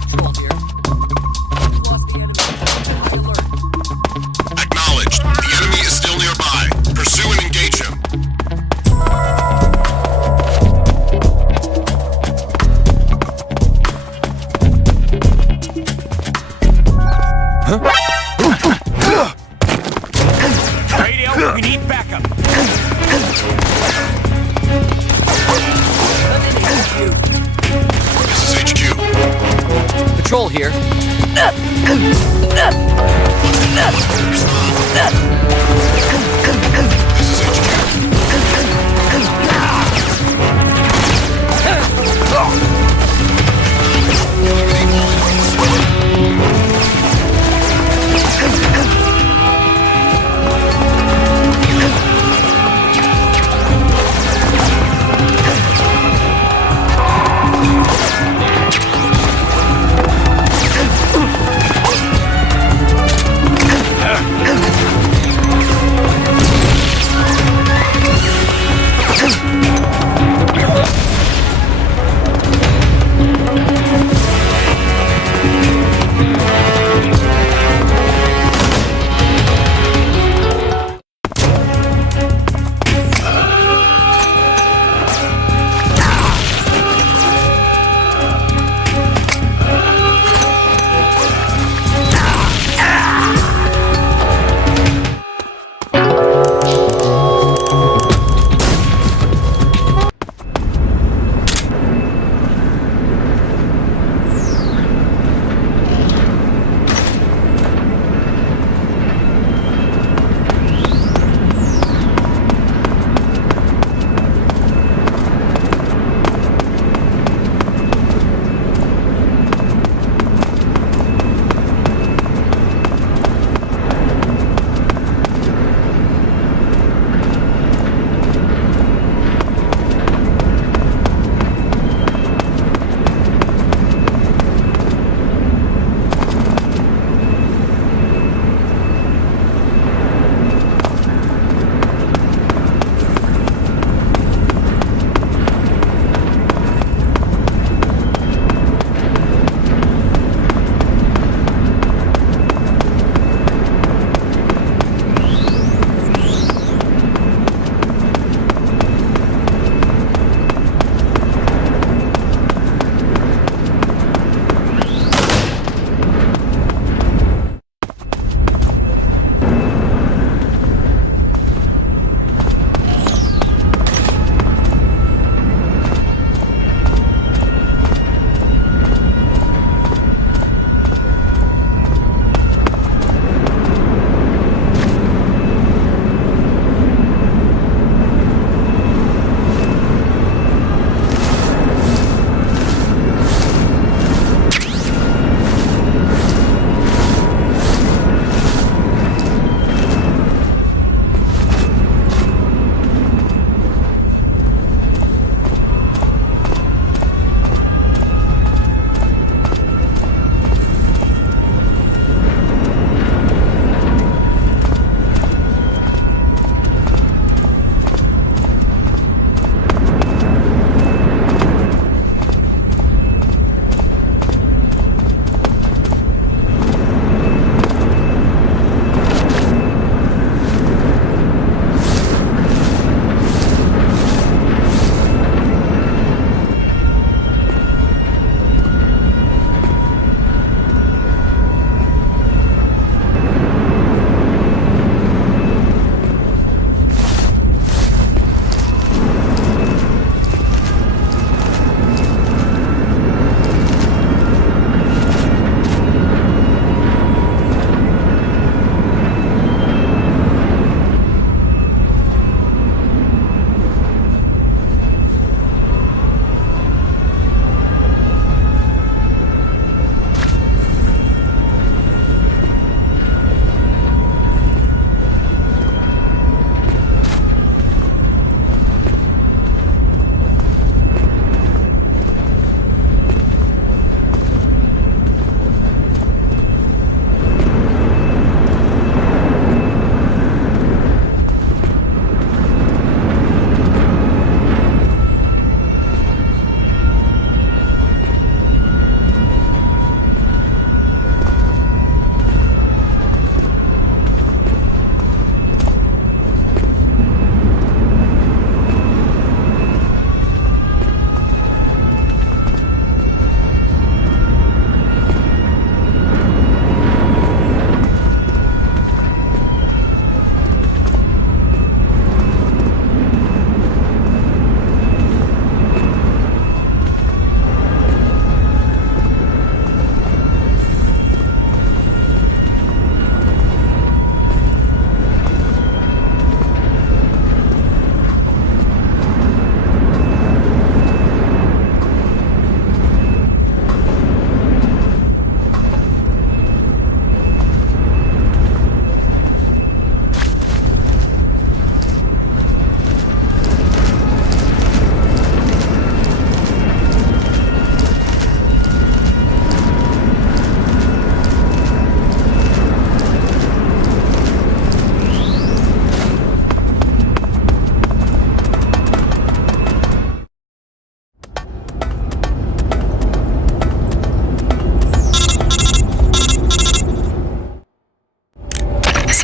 Control here. Lost the enemy. High alert. Acknowledged. The enemy is still nearby. Pursue and engage him. Radio, we need backup. This is HQ. Patrol here. This is HQ.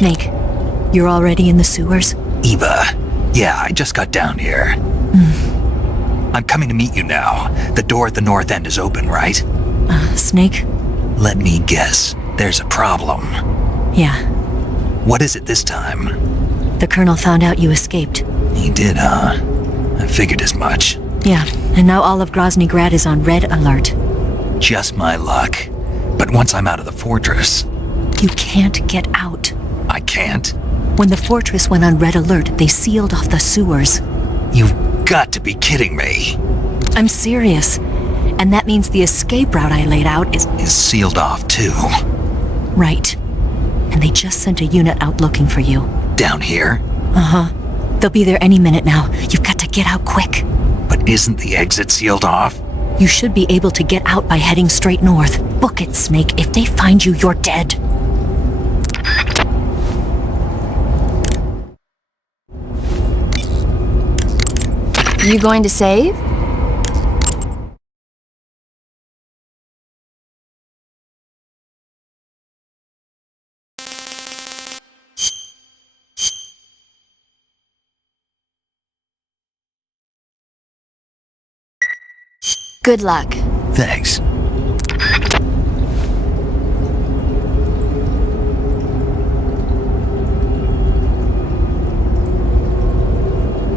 Snake, you're already in the sewers? Eva, yeah, I just got down here. I'm coming to meet you now. The door at the north end is open, right? Snake? Let me guess. There's a problem. Yeah. What is it this time? The Colonel found out you escaped. He did, huh? I figured as much. Yeah, and now all of Grozny Grad is on red alert. Just my luck. But once I'm out of the fortress... You can't get out. I can't? When the fortress went on red alert, they sealed off the sewers. You've got to be kidding me. I'm serious. And that means the escape route I laid out is sealed off, too. Right. And they just sent a unit out looking for you. Down here? Uh-huh. They'll be there any minute now. You've got to get out quick. But isn't the exit sealed off? You should be able to get out by heading straight north. Book it, Snake. If they find you, you're dead. You going to save? Good luck. Thanks.